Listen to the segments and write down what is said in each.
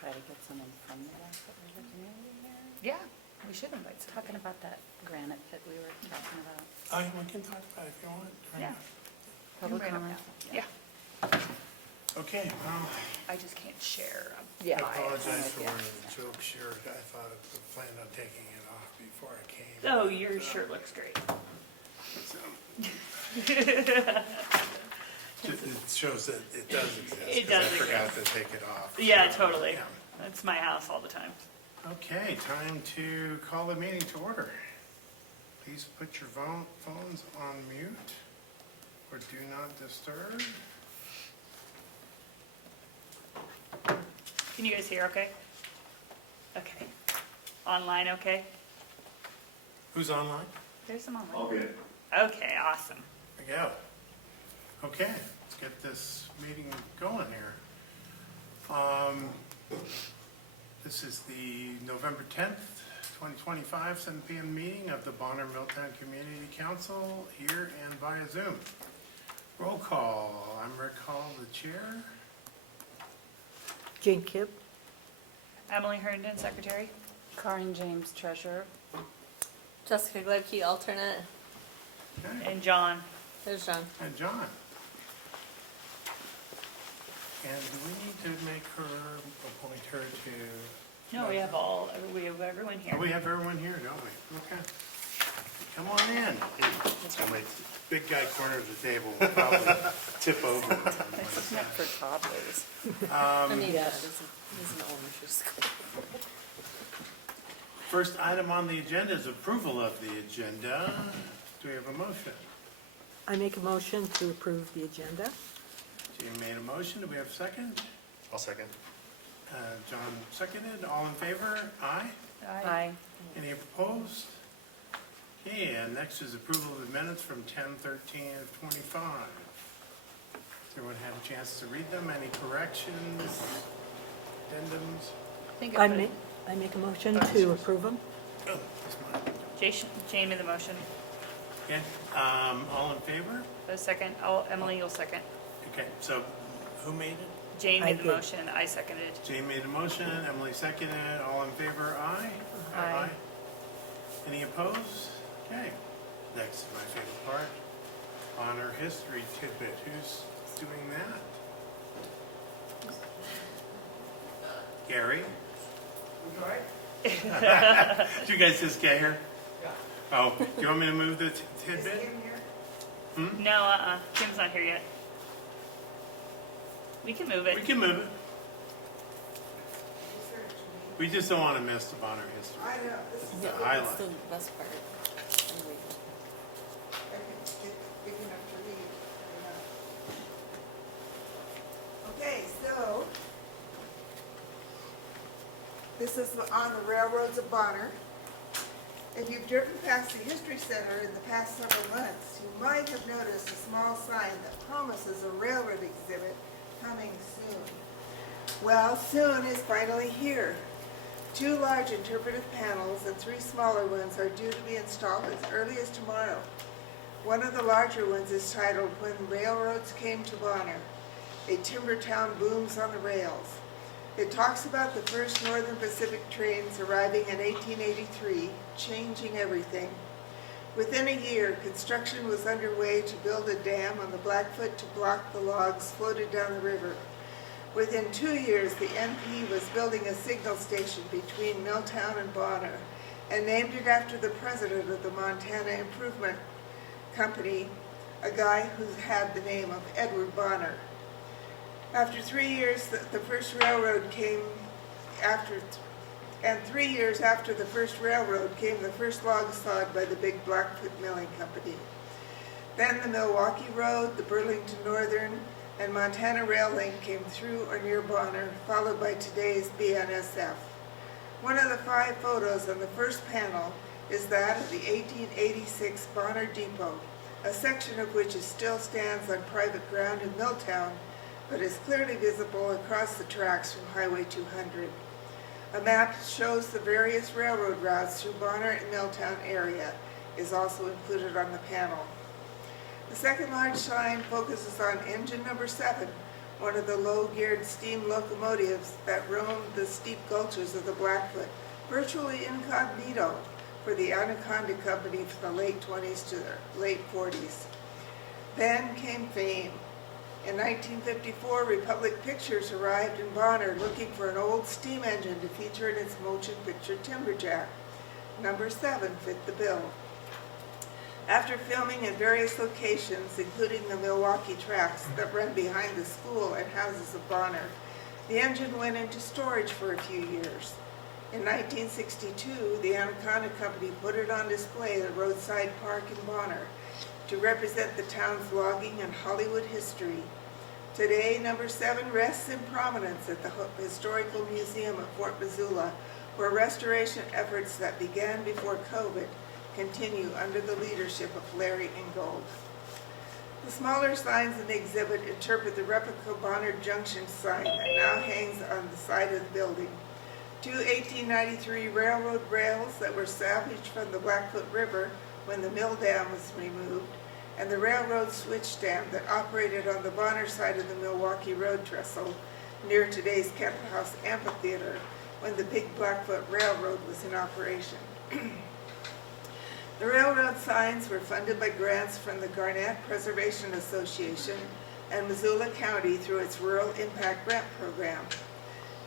try to get someone from the Blackfoot River community here? Yeah, we should invite Talking somebody. about that granite pit we were talking about. We can talk about it if you want. Yeah. Public Bring it up comment? now. Yeah, Okay, well, I just can't share. I apologize for wearing the joke shirt. I thought I planned on taking it off before I came. Oh, your shirt looks great. So, it shows that it does exist. It 'cause does I forgot exist. to take it off. Yeah, So, totally. yeah. That's my house all the time. Okay, time to call the meeting to order. Please put your phones on mute or do not disturb. Can you guys hear okay? Okay. Online okay? Who's online? There's some online. All good. Okay, awesome. There we go. Okay, let's get this meeting going here. This is the November 10th, 2025, 7 p.m. meeting of the Bonner Milltown Community Council here and via Zoom. Roll call. I'm Rick Hall, the chair. Jane Kipp. Emily Herndon, secretary. Karin James, treasurer. Jessica Glebke, alternate. Okay, And John. There's John. and John. And do we need to make her, appoint her to? No, we have everyone here. Oh, we have everyone here, don't we? Okay. Come on in. My big guy corner of the table will probably tip over. It's not for toddlers. I mean, yeah, it is an elementary school. First item on the agenda is approval of the agenda. Do we have a motion? I make a motion to approve the agenda. Jane made a motion. Do we have a second? I'll second. John seconded. All in favor? Aye. Aye. Any opposed? Okay, and next is approval of the minutes from 10/13 of 25. Has everyone had a chance to read them? Any corrections, addendums? I make a motion to approve them. Oh, that's mine. Jane made the motion. Okay, all in favor? The second, Emily, you'll second. Okay, so who made it? Jane I made the did. motion, I seconded. Jane made a motion, Emily seconded, all in favor, aye? Aye. Any opposed? Okay, next is my favorite part, honor history tidbit. Who's doing that? Gary? Did you guys just get here? Yeah. Oh, do you want me to move the tidbit? No, Kim's not here yet. We can move We it. can move it. We just don't want to miss the honor history. I know, this This is, is the That's highlight. the best part. I can get big enough to read. Okay, so, this is on the railroads of Bonner. If you've driven past the History Center in the past several months, you might have noticed a small sign that promises a railroad exhibit coming soon. Well, soon is finally here. 2 large interpretive panels and 3 smaller ones are due to be installed as early as tomorrow. One of the larger ones is titled When Railroads Came to Bonner. A timber town booms on the rails. It talks about the first Northern Pacific trains arriving in 1883, changing everything. Within a year, construction was underway to build a dam on the Blackfoot to block the logs floated down the river. Within 2 years, the NP was building a signal station between Milltown and Bonner and named it after the president of the Montana Improvement Company, a guy who had the name of Edward Bonner. After 3 years, the first railroad came and 3 years after the first railroad came the first logs sawed by the big Blackfoot Milling Company. Then the Milwaukee Road, the Burlington Northern, and Montana Rail Link came through or near Bonner, followed by today's BNSF. One of the 5 photos on the first panel is that of the 1886 Bonner Depot, a section of which still stands on private ground in Milltown, but is clearly visible across the tracks from Highway 200. A map shows the various railroad routes through Bonner and Milltown area is also included on the panel. The second large sign focuses on engine number 7, one of the low-geared steam locomotives that roamed the steep gulches of the Blackfoot, virtually incognito for the Anaconda Company from the late 20s to the late 40s. Then came fame. In 1954, Republic Pictures arrived in Bonner looking for an old steam engine to feature in its motion picture Timberjack. Number 7 fit the bill. After filming in various locations, including the Milwaukee tracks that run behind the school and houses of Bonner, the engine went into storage for a few years. In 1962, the Anaconda Company put it on display at a roadside park in Bonner to represent the town's logging and Hollywood history. Today, number 7 rests in prominence at the Historical Museum of Fort Missoula, where restoration efforts that began before COVID continue under the leadership of Larry Ingold. The smaller signs in the exhibit interpret the replica Bonner Junction sign that now hangs on the side of the building. 2 1893 railroad rails that were salvaged from the Blackfoot River when the mill dam was removed, and the railroad switch dam that operated on the Bonner side of the Milwaukee Road Trestle near today's Kettle House Amphitheater when the Big Blackfoot Railroad was in operation. The railroad signs were funded by grants from the Garnett Preservation Association and Missoula County through its Rural Impact Grant Program.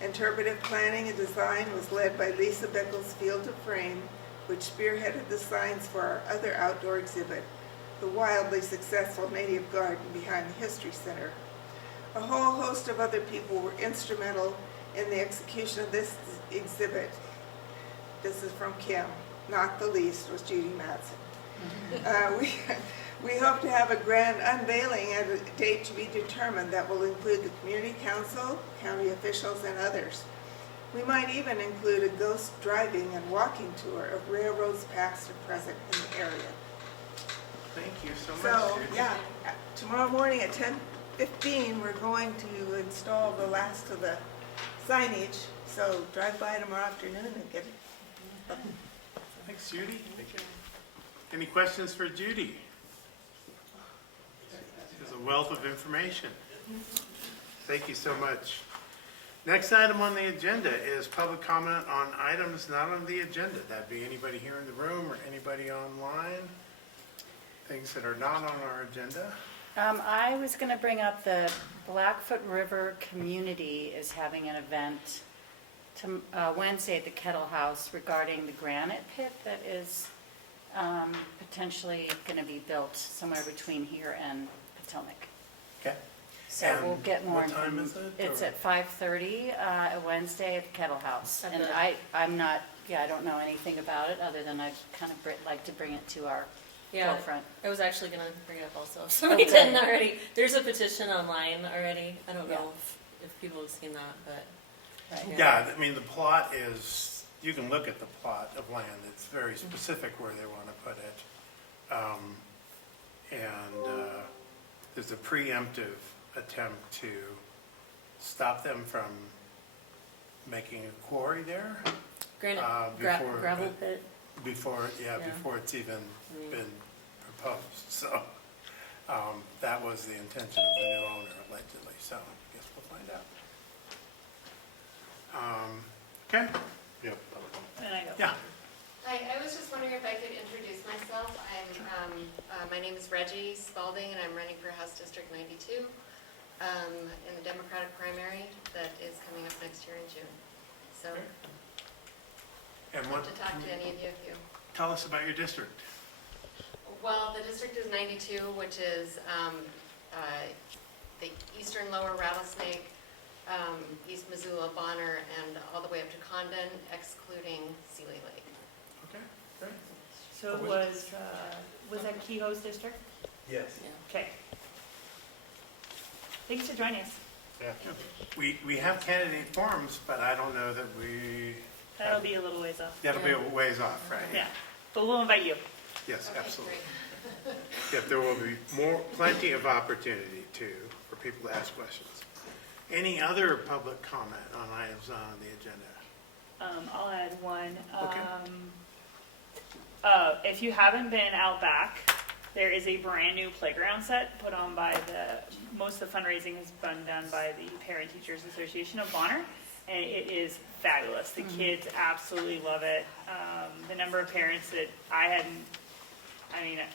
Interpretive planning and design was led by Lisa Bickles Field to Frame, which spearheaded the signs for our other outdoor exhibit, the wildly successful Native Garden behind the History Center. A whole host of other people were instrumental in the execution of this exhibit. This is from Kim. Not the least was Judy Madsen. We hope to have a grand unveiling at a date to be determined that will include the community council, county officials, and others. We might even include a ghost driving and walking tour of railroads past and present in the area. Thank you so much, So, Judy. yeah, tomorrow morning at 10:15, we're going to install the last of the signage. So drive by tomorrow afternoon and get it. Thanks, Judy. Any questions for Judy? She's a wealth of information. Thank you so much. Next item on the agenda is public comment on items not on the agenda. That'd be anybody here in the room or anybody online. Things that are not on our agenda. I was going to bring up the Blackfoot River community is having an event Wednesday at the Kettle House regarding the granite pit that is potentially going to be built somewhere between here and Potomac. Okay. So And we'll get more. what time is it, It's or- at 5:30 Wednesday at the Kettle House. At And the- I don't know anything about it other than I'd kind of like to bring it to our Yeah, forefront. I was actually gonna bring it up also, so we Okay. didn't already. There's a petition online already. I don't know if people have seen that, but Right. Yeah, I mean, the plot is, you can look at the plot of land. It's very specific where they want to put it. There's a preemptive attempt to stop them from making a quarry there granite before- gravel pit. before, Yeah. before it's even been proposed. So that was the intention of the new owner allegedly. So I guess we'll find out. Okay. Yep. And I go. Yeah. Hi, I was just wondering if I could introduce myself. My name is Reggie Spalding, and I'm running for House District 92 in the Democratic primary that is coming up next year in June. So, And I'd what, love to talk to any of you if you. tell us about your district. Well, the district is 92, which is the eastern lower Rattlesnake, East Missoula, Bonner, and all the way up to Condon, excluding Sealy Lake. Okay, great. So it was that Kehoe's district? Yes. Okay. Thanks for joining us. Yeah. We have candidate forums, but I don't know that we, That'll be a little ways off. that'll be a ways off, right? Yeah, but we'll invite you. Yes, Okay, absolutely. great. Yep, there will be plenty of opportunity too, for people to ask questions. Any other public comment on items on the agenda? I'll add one. Okay. If you haven't been out back, There is a brand new playground set put on by most of the fundraising has been done by the Parent Teachers Association of Bonner, and it is fabulous. The kids absolutely love it. The number of parents that I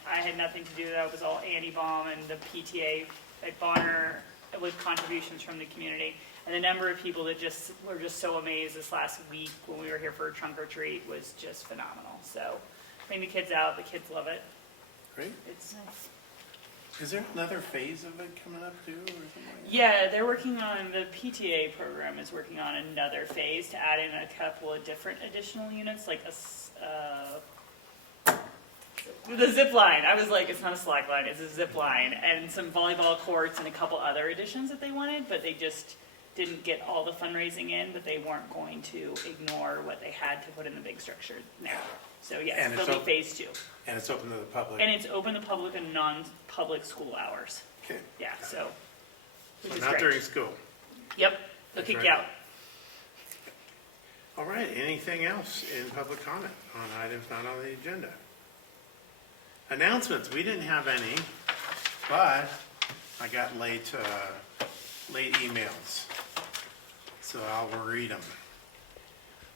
had nothing to do with that. It was all Andy Baum and the PTA at Bonner with contributions from the community. And the number of people that were just so amazed this last week when we were here for a trunk or treat was just phenomenal. So bring the kids out. The kids love it. Great. It's nice. Is there another phase of it coming up too, or something like that? Yeah, they're working on, the PTA program is working on another phase to add in a couple of different additional units, like the zip line. I was like, it's not a slack line, it's a zip line, and some volleyball courts and a couple other additions that they wanted, but they just didn't get all the fundraising in, but they weren't going to ignore what they had to put in the big structure now. So yes, And it's there'll be open- phase 2. And it's open to the public? And it's open to public and non-public school hours. Okay. Yeah, so, which So is not great. during school. Yep, they'll That's kick right. you out. All right, anything else in public comment on items not on the agenda? Announcements, we didn't have any, but I got late emails, so I'll read them.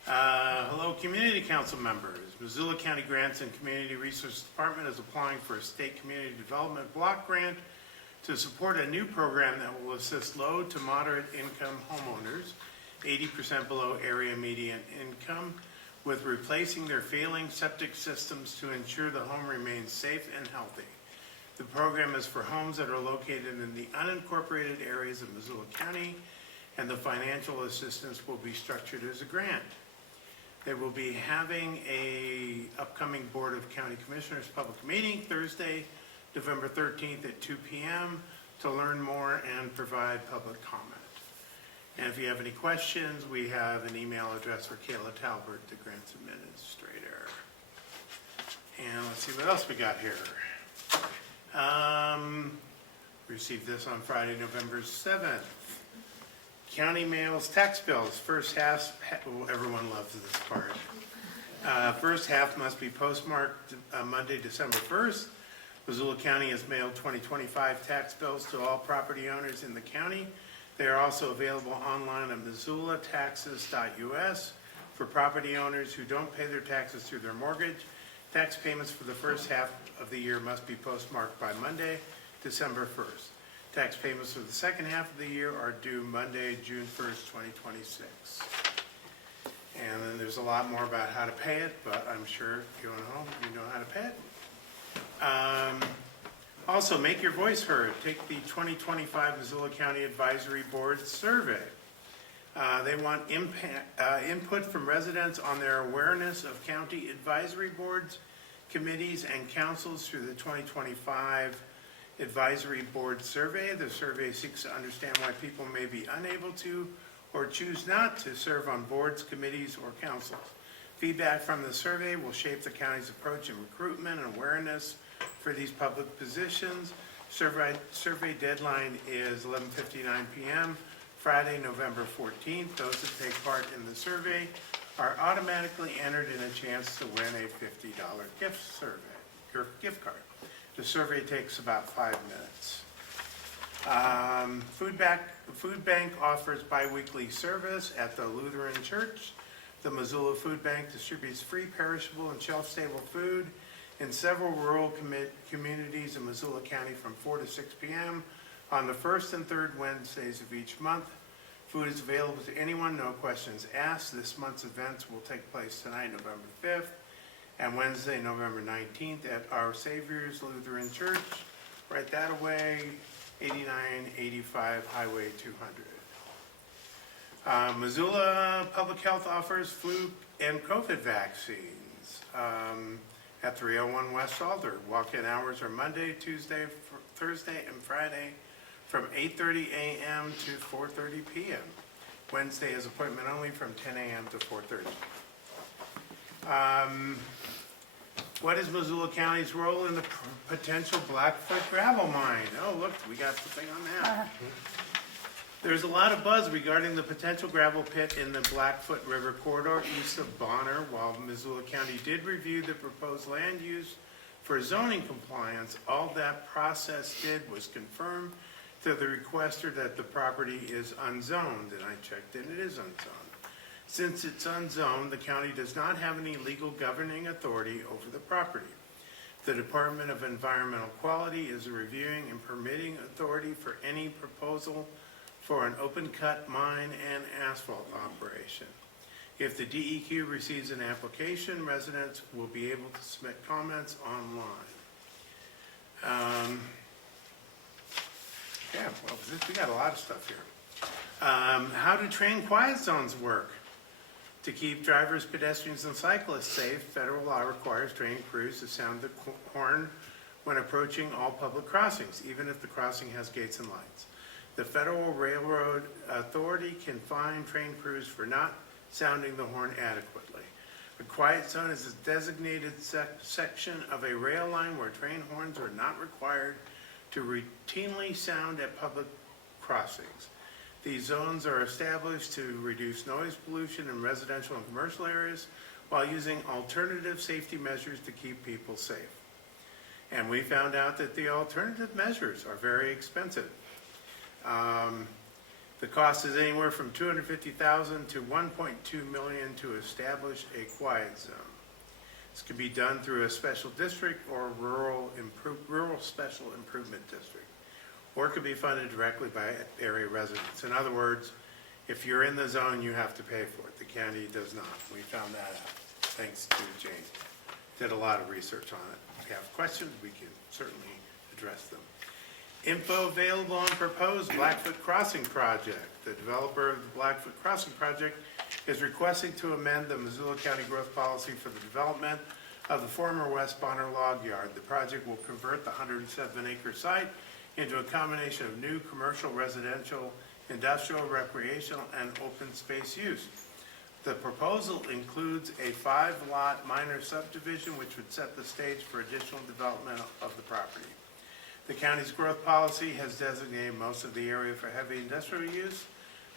Hello, Community Council members. Missoula County Grants and Community Resources Department is applying for a state community development block grant to support a new program that will assist low to moderate income homeowners, 80% below area median income, with replacing their failing septic systems to ensure the home remains safe and healthy. The program is for homes that are located in the unincorporated areas of Missoula County, and the financial assistance will be structured as a grant. They will be having a upcoming Board of County Commissioners public meeting Thursday, November 13th at 2 p.m. to learn more and provide public comment. And if you have any questions, we have an email address for Kayla Talbert, the grants administrator. And let's see what else we got here. Received this on Friday, November 7th. County mails tax bills. First half, well, everyone loves this part. First half must be postmarked Monday, December 1st. Missoula County has mailed 2025 tax bills to all property owners in the county. They are also available online at missoulataxes.us for property owners who don't pay their taxes through their mortgage. Tax payments for the first half of the year must be postmarked by Monday, December 1st. Tax payments for the second half of the year are due Monday, June 1st, 2026. And then there's a lot more about how to pay it, but I'm sure if you're at home, you know how to pay it. Also, make your voice heard. Take the 2025 Missoula County Advisory Board survey. They want input from residents on their awareness of county advisory boards, committees, and councils through the 2025 Advisory Board survey. The survey seeks to understand why people may be unable to or choose not to serve on boards, committees, or councils. Feedback from the survey will shape the county's approach in recruitment and awareness for these public positions. Survey deadline is 11:59 p.m. Friday, November 14th. Those that take part in the survey are automatically entered in a chance to win a $50 gift card. The survey takes about 5 minutes. Food Bank offers bi-weekly service at the Lutheran Church. The Missoula Food Bank distributes free perishable and shelf-stable food in several rural communities in Missoula County from 4 to 6 p.m. on the first and third Wednesdays of each month. Food is available to anyone, no questions asked. This month's events will take place tonight, November 5th, and Wednesday, November 19th at Our Savior's Lutheran Church. Write that away, 8985 Highway 200. Missoula Public Health offers flu and COVID vaccines at 301 West Alder. Walk-in hours are Monday, Tuesday, Thursday, and Friday from 8:30 a.m. to 4:30 p.m. Wednesday is appointment only from 10 a.m. to 4:30. What is Missoula County's role in the potential Blackfoot gravel mine? Oh, look, we got something on that. There's a lot of buzz regarding the potential gravel pit in the Blackfoot River corridor east of Bonner. While Missoula County did review the proposed land use For zoning compliance, all that process did was confirm to the requester that the property is unzoned, and I checked and it is unzoned. Since it's unzoned, the county does not have any legal governing authority over the property. The Department of Environmental Quality is reviewing and permitting authority for any proposal for an open-cut mine and asphalt operation. If the DEQ receives an application, residents will be able to submit comments online. Yeah, well, we got a lot of stuff here. How do train quiet zones work? To keep drivers, pedestrians, and cyclists safe, federal law requires train crews to sound the horn when approaching all public crossings, even if the crossing has gates and lights. The Federal Railroad Authority can fine train crews for not sounding the horn adequately. A quiet zone is a designated section of a rail line where train horns are not required to routinely sound at public crossings. These zones are established to reduce noise pollution in residential and commercial areas while using alternative safety measures to keep people safe. And we found out that the alternative measures are very expensive. The cost is anywhere from $250,000 to $1.2 million to establish a quiet zone. This could be done through a special district or rural special improvement district, or it could be funded directly by area residents. In other words, if you're in the zone, you have to pay for it. The county does not. We found that out, thanks to Jane. Did a lot of research on it. If you have questions, we can certainly address them. Info available on proposed Blackfoot Crossing project. The developer of the Blackfoot Crossing project is requesting to amend the Missoula County growth policy for the development of the former West Bonner log yard. The project will convert the 107-acre site into a combination of new commercial, residential, industrial, recreational, and open space use. The proposal includes a 5-lot minor subdivision which would set the stage for additional development of the property. The county's growth policy has designated most of the area for heavy industrial use.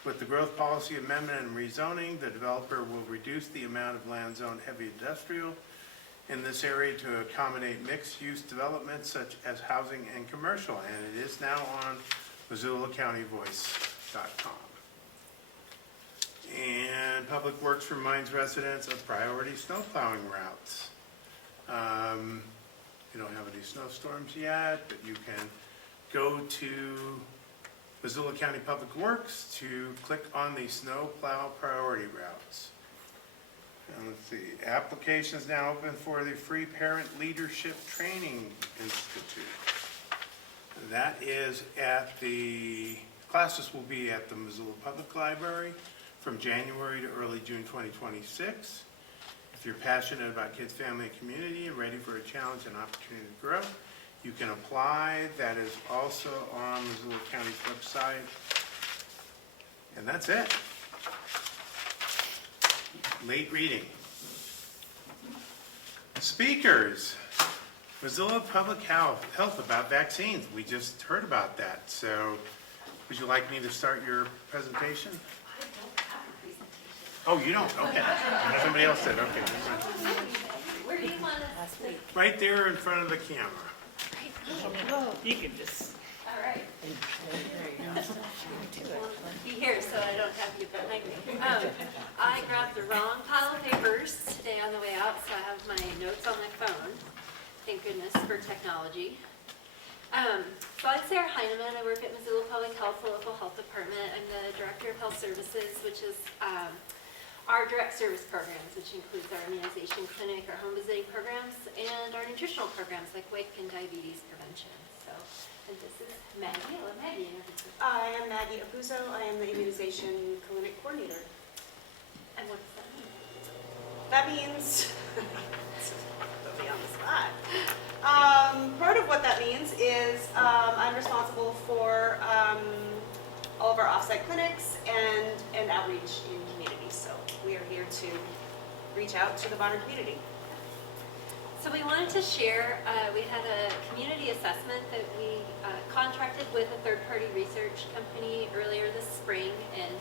With the growth policy amendment and rezoning, the developer will reduce the amount of land zoned heavy industrial in this area to accommodate mixed-use developments such as housing and commercial, and it is now on MissoulaCountyVoice.com. And Public Works reminds residents of priority snow plowing routes. You don't have any snowstorms yet, but you can go to Missoula County Public Works to click on the snow plow priority routes. And let's see, applications now open for the Free Parent Leadership Training Institute. That is at classes will be at the Missoula Public Library from January to early June 2026. If you're passionate about kids, family, and community and ready for a challenge and opportunity to grow, you can apply. That is also on Missoula County's website. And that's it. Late reading. Speakers. Missoula Public Health about vaccines. We just heard about that. So would you like me to start your presentation? I don't have a presentation. Oh, you don't? Okay. Somebody else did. Okay. Where do you want us to? Right there in front of the camera. You can just. All right. Be here so I don't have you behind me. I grabbed the wrong pile of papers today on the way out, so I have my notes on my phone. Thank goodness for technology. So I'm Sarah Heineman. I work at Missoula Public Health, the local health department. I'm the Director of Health Services, which is our direct service programs, which includes our immunization clinic, our home visiting programs, and our nutritional programs like WIC and diabetes prevention. So, and this is Maggie. Hello, Maggie. I am Maggie Apuzzo. I am the immunization clinic coordinator. And what does that mean? That means, put me on the spot. Part of what that means is I'm responsible for all of our offsite clinics and outreach in communities. So we are here to reach out to the Bonner community. So we wanted to share, we had a community assessment that we contracted with a third-party research company earlier this spring, and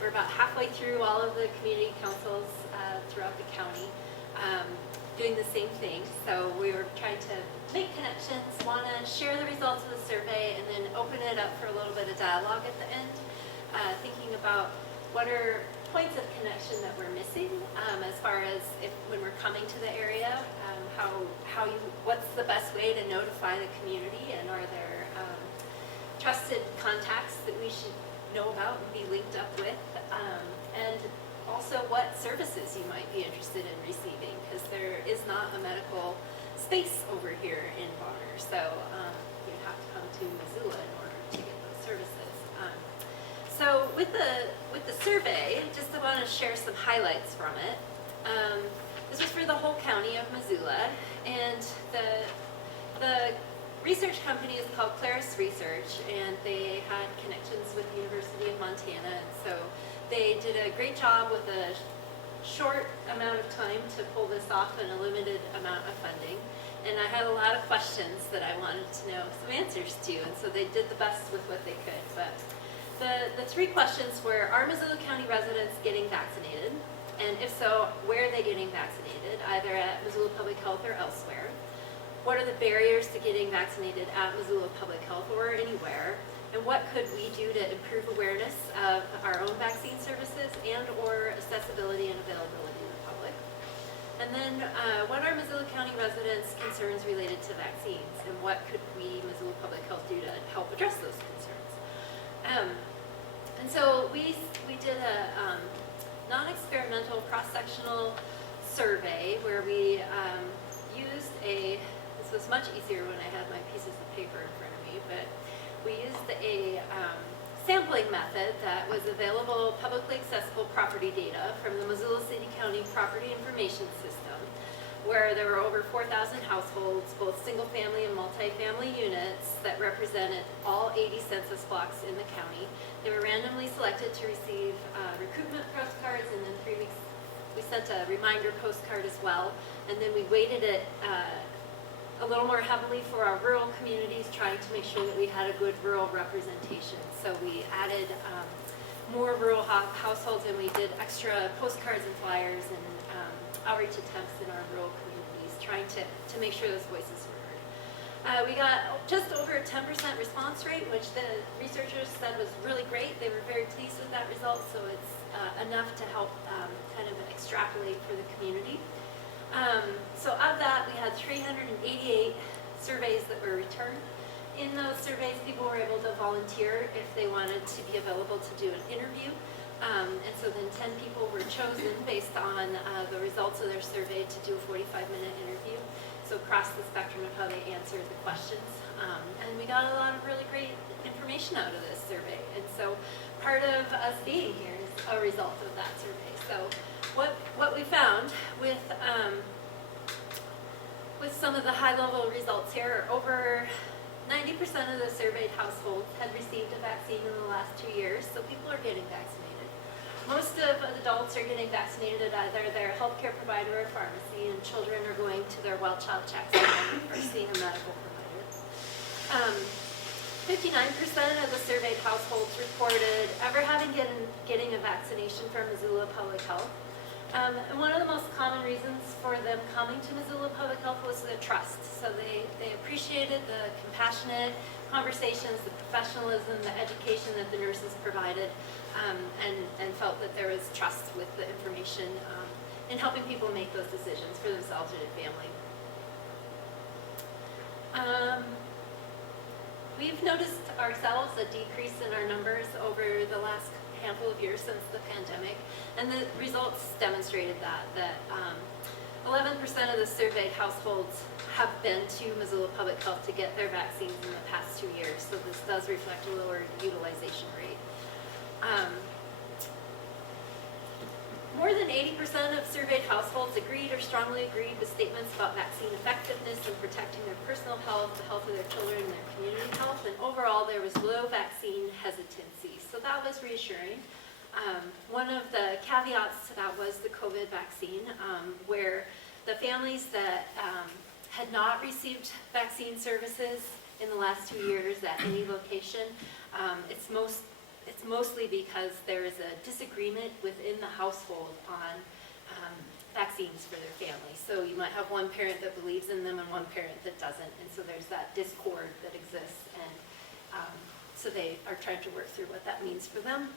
we're about halfway through all of the community councils throughout the county doing the same thing. So we were trying to open it up for a little bit of dialogue at the end, thinking about what are points of connection that we're missing as far as if when we're coming to the area, what's the best way to notify the community, and are there trusted contacts that we should know about and be linked up with, and also what services you might be interested in receiving, because there is not a medical space over here in Bonner, so you'd have to come to Missoula in order to get those services. So with the survey, just I want to share some highlights from it. This was for the whole county of Missoula, and the research company is called Claris Research, and they had connections with the University of Montana, and so they did a great job with a short amount of time to pull this off and a limited amount of funding. And I had a lot of questions that I wanted to know some answers to, and so they did the best with what they could. But the three questions were, are Missoula County residents getting vaccinated? And if so, where are they getting vaccinated, either at Missoula Public Health or elsewhere? What are the barriers to getting vaccinated at Missoula Public Health or anywhere? And what could we do to improve awareness of our own vaccine services and or accessibility and availability to the public? And then what are Missoula County residents' concerns related to vaccines? And what could we, Missoula Public Health, do to help address those concerns? And so we did a non-experimental cross-sectional survey where we used this was much easier when I had my pieces of paper in front of me, but we used a sampling method that was available publicly accessible property data from the Missoula City County Property Information System, where there were over 4,000 households, both single-family and multi-family units that represented all 80 census blocks in the county. They were randomly selected to receive recruitment postcards, and then 3 weeks we sent a reminder postcard as well, and then we weighted it a little more heavily for our rural communities, trying to make sure that we had a good rural representation. So we added more rural households, and we did extra postcards and flyers and outreach attempts in our rural communities, trying to make sure those voices were heard. We got just over a 10% response rate, which the researchers said was really great. They were very pleased with that result, so it's enough to help kind of extrapolate for the community. So of that, we had 388 surveys that were returned. In those surveys, people were able to volunteer if they wanted to be available to do an interview. And so then 10 people were chosen based on the results of their survey to do a 45-minute interview. So across the spectrum of how they answered the questions. And we got a lot of really great information out of this survey. And so part of us being here is a result of that survey. So what we found with some of the high-level results here, over 90% of the surveyed households had received a vaccine in the last 2 years, so people are getting vaccinated. Most of adults are getting vaccinated at either their healthcare provider or pharmacy, and children are going to their well child checks or seeing a medical provider. 59% of the surveyed households reported ever having getting a vaccination from Missoula Public Health. And one of the most common reasons for them coming to Missoula Public Health was the trust. So they appreciated the compassionate conversations, the professionalism, the education that the nurses provided, and felt that there was trust with the information in helping people make those decisions for themselves or their family. We've noticed ourselves a decrease in our numbers over the last handful of years since the pandemic, and the results demonstrated that 11% of the surveyed households have been to Missoula Public Health to get their vaccines in the past 2 years, so this does reflect a lower utilization rate. More than 80% of surveyed households agreed or strongly agreed with statements about vaccine effectiveness in protecting their personal health, the health of their children, and their community health, and overall there was low vaccine hesitancy. So that was reassuring. One of the caveats to that was the COVID vaccine, where the families that had not received vaccine services in the last 2 years at any location, it's mostly because there is a disagreement within the household on vaccines for their family. So you might have one parent that believes in them and one parent that doesn't, and so there's that discord that exists. And So they are trying to work through what that means for them.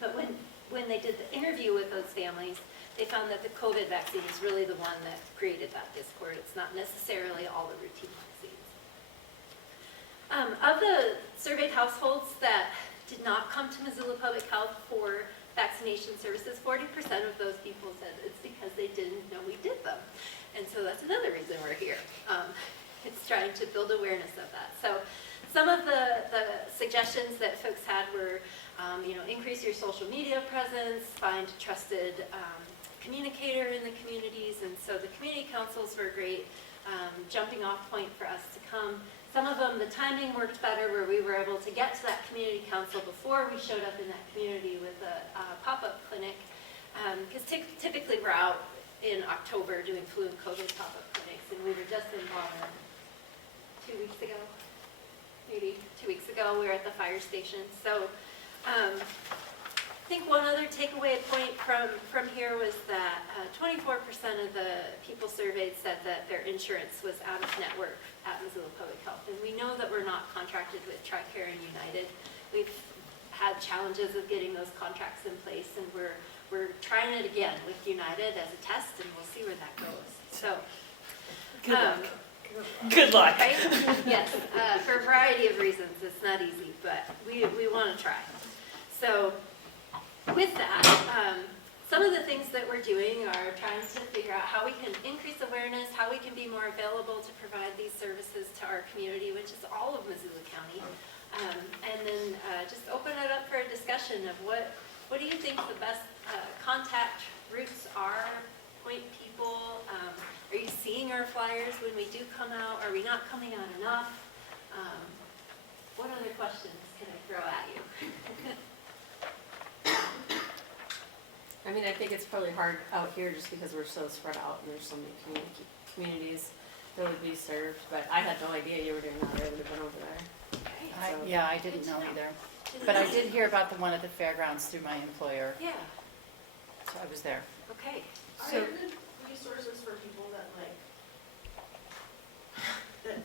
But when they did the interview with those families, they found that the COVID vaccine is really the one that created that discord. It's not necessarily all the routine vaccines. Of the surveyed households that did not come to Missoula Public Health for vaccination services, 40% of those people said it's because they didn't know we did them. And so that's another reason we're here. It's trying to build awareness of that. So some of the suggestions that folks had were, increase your social media presence, find a trusted communicator in the communities, and so the community councils were a great jumping off point for us to come. Some of them, the timing worked better where we were able to get to that community council before we showed up in that community with a pop-up clinic, because typically we're out in October doing flu and COVID pop-up clinics, and we were just in Bonner 2 weeks ago. Maybe 2 weeks ago, we were at the fire station. So I think one other takeaway point from here was that 24% of the people surveyed said that their insurance was out of network at Missoula Public Health. And we know that we're not contracted with TRICARE and United. We've had challenges of getting those contracts in place, and we're trying it again with United as a test, and we'll see where that goes. So, Good luck. right? Yes, for a variety of reasons. It's not easy, but we want to try. So with that, some of the things that we're doing are trying to figure out how we can increase awareness, how we can be more available to provide these services to our community, which is all of Missoula County. And then just open it up for a discussion of what do you think the best contact routes are, point people. Are you seeing our flyers when we do come out? Are we not coming out enough? What other questions can I throw at you? I mean, I think it's probably hard out here just because we're so spread out and there's so many communities that would be served, but I had no idea you were doing that, I would have been over there. I didn't know either. But I did hear about the one at the fairgrounds through my employer, Yeah, so I was there. okay. Are So- there good resources for people that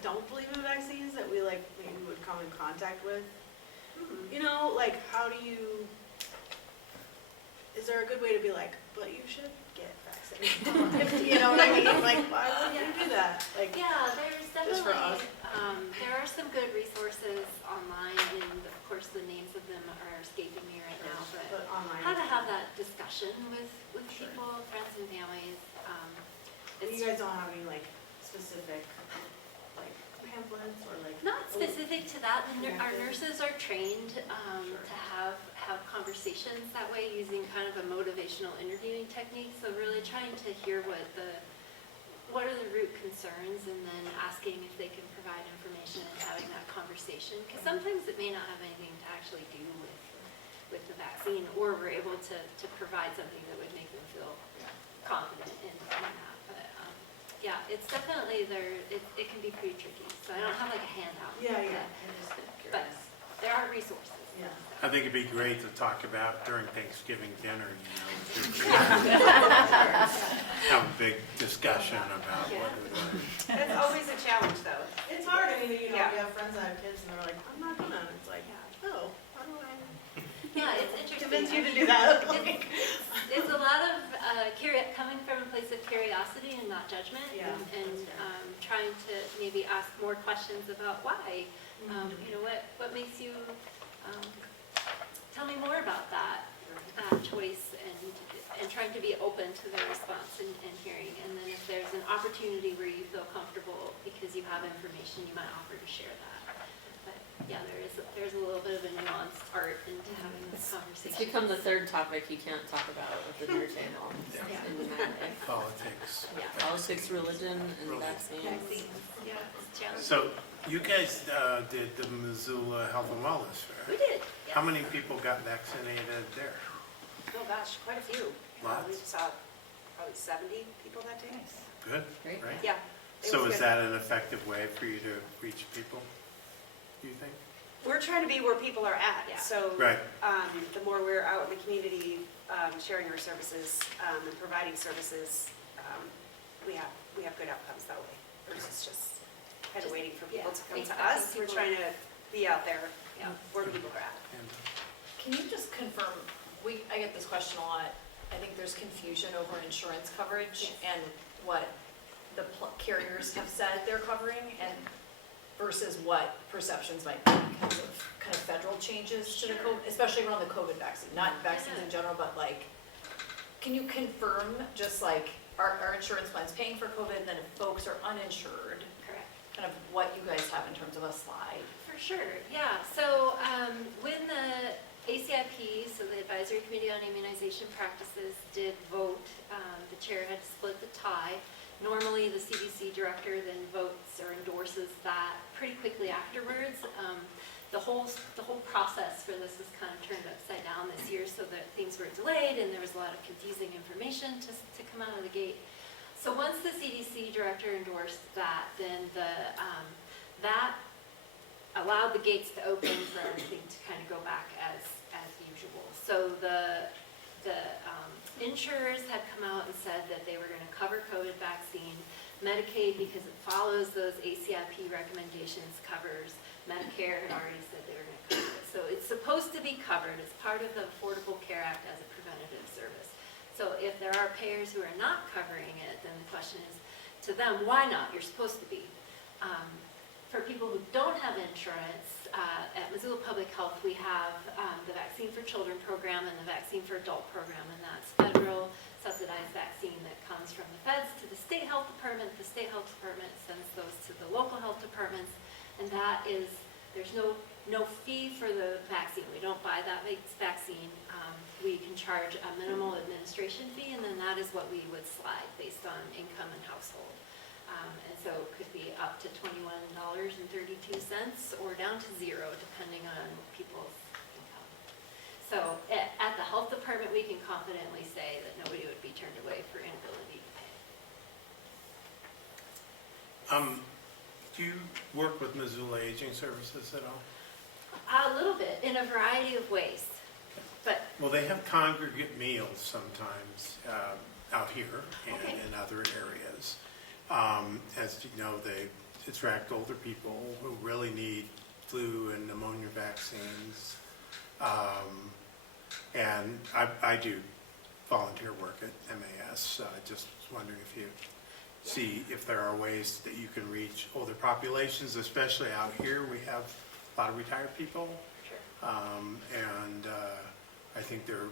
don't believe in vaccines that we maybe would come in contact with? How do you, is there a good way to be like, but you should get vaccinated? You know what I mean? Why would you do that? Yeah, there's Just for us? definitely, there are some good resources online, and of course the names of them are escaping me right now, but online. how to have that discussion with people, friends and families. You guys don't have any specific pamphlets or Not specific to that. Our Yeah. nurses are trained to have conversations that way using kind of a motivational interviewing technique. So really trying to hear what are the root concerns, and then asking if they can provide information and having that conversation. Because sometimes it may not have anything to actually do with the vaccine, or we're able to provide something that would make them feel confident in that. But yeah, it's definitely it can be pretty tricky. So I don't have a handout. But there are resources. Yeah. I think it'd be great to talk about during Thanksgiving dinner, have a big discussion about what it was. It's always a challenge, though. It's hard. I mean, you have friends that have kids and they're like, I'm not gonna. It's like, oh, how do I Yeah, it's interesting. convince you to do that? It's a lot of coming from a place of curiosity and not judgment, Yeah, and trying to maybe ask more questions about why. What makes you tell me more about that choice, and trying to be open to their response and hearing. And then if there's an opportunity where you feel comfortable because you have information, you might offer to share that. But yeah, there's a little bit of a nuanced art into having this conversation. It's become the third topic you can't talk about at the dinner table. Yeah. In the market. Politics. Yeah, politics, religion, and vaccines. Vaccines, yeah, it's challenging. So you guys did the Missoula Health and Wellness Fair. We did, yes. How many people got vaccinated there? Oh, gosh, quite a few. Lots. We saw probably 70 people that day. Good, Great. right? Yeah. it So was is good. that an effective way for you to reach people, do you think? We're trying to be where people are at. Yeah. So Right. the more we're out in the community sharing our services and providing services, we have good outcomes that way. Versus just kind of waiting for people to come Yeah, to us. expecting We're people- trying to be out there yeah, where people are at. And, Can you just confirm, I get this question a lot, I think there's confusion over insurance coverage Yes. and what the carriers have said they're covering and versus what perceptions might be because of kind of federal changes to the Sure. COVID, especially around the COVID vaccine, not vaccines in general, but like, can you confirm just like, are insurance plans paying for COVID, and then if folks are uninsured, Correct. kind of what you guys have in terms of a slide? For sure, yeah. So when the ACIP, so the Advisory Committee on Immunization Practices, did vote, the chair had to split the tie. Normally, the CDC director then votes or endorses that pretty quickly afterwards. The whole process for this was kind of turned upside down this year, so that things were delayed and there was a lot of confusing information to come out of the gate. So once the CDC director endorsed that, then that allowed the gates to open for everything to kind of go back as usual. So the insurers had come out and said that they were going to cover COVID vaccine. Medicaid, because it follows those ACIP recommendations, covers. Medicare had already said they were going to cover it. So it's supposed to be covered. It's part of the Affordable Care Act as a preventative service. So if there are payers who are not covering it, then the question is to them, why not? You're supposed to be. For people who don't have insurance, at Missoula Public Health, we have the Vaccine for Children program and the Vaccine for Adult program, and that's federal subsidized vaccine that comes from the feds to the state health department. The state health department sends those to the local health departments, and that is, there's no fee for the vaccine. We don't buy that vaccine. We can charge a minimal administration fee, and then that is what we would slide based on income and household. And so it could be up to $21.32 or down to zero, depending on people's income. So at the health department, we can confidently say that nobody would be turned away for inability to pay. Do you work with Missoula Aging Services at all? A little bit, in a variety of ways. But Well, they have congregate meals sometimes out here and Okay. in other areas. As you know, they attract older people who really need flu and pneumonia vaccines. And I do volunteer work at MAS, so I just was wondering if you see if there are ways that you can reach older populations, especially out here. We have a lot of retired people. Sure. And I think they're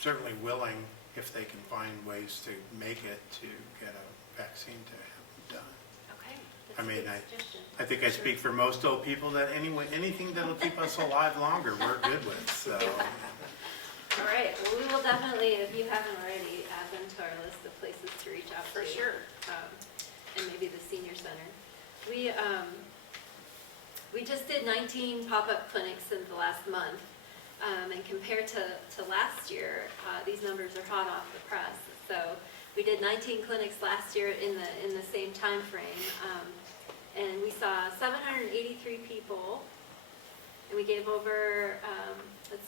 certainly willing, if they can find ways to make it, to get a vaccine to have done. Okay. I That's a mean, good suggestion. I think I speak for most old people that anything that'll keep us alive longer, we're good with, so. All right, well, we will definitely, if you haven't already, add them to our list of places to reach out to. For sure. And maybe the senior center. We just did 19 pop-up clinics in the last month. And compared to last year, these numbers are hot off the press. So we did 19 clinics last year in the same time frame. And we saw 783 people, and we gave over,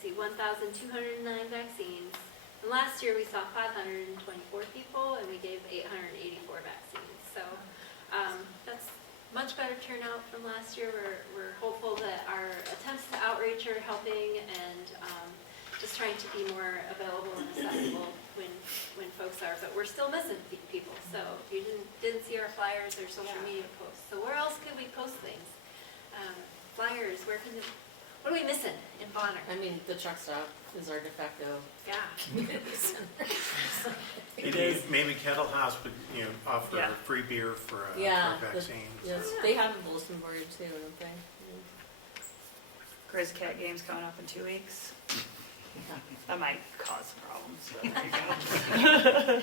1,209 vaccines. And last year we saw 524 people, and we gave 884 vaccines. So that's much better turnout from last year. We're hopeful that our attempts to outreach are helping, and just trying to be more available and accessible when folks are. But we're still missing people. So if you didn't see our flyers or social media posts, so where else could we post things? Flyers. What are we missing in Bonner? I mean, the truck stop is our de facto Yeah. community center. Maybe Kettle House would, offer Yeah. free beer for Yeah, vaccines. Yes, they have a bulletin board too, don't they? Grizz Cat game's coming up in 2 weeks. That might cause some problems, but there you go.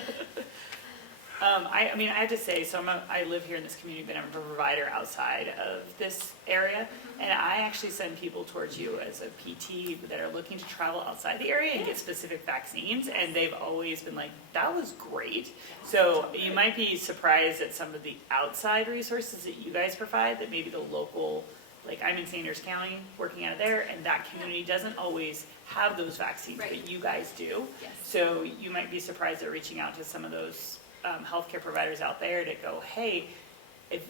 I have to say, so I live here in this community, but I'm a provider outside of this area, and I actually send people towards you as a PT that are looking to travel outside the area and get specific vaccines, and they've always been like, that was great. So you might be surprised at some of the outside resources that you guys provide that maybe the local, like I'm in Sanders County, working out of there, and that community doesn't always have those vaccines, Right. but you guys do. Yes. So you might be surprised at reaching out to some of those healthcare providers out there to go, hey, if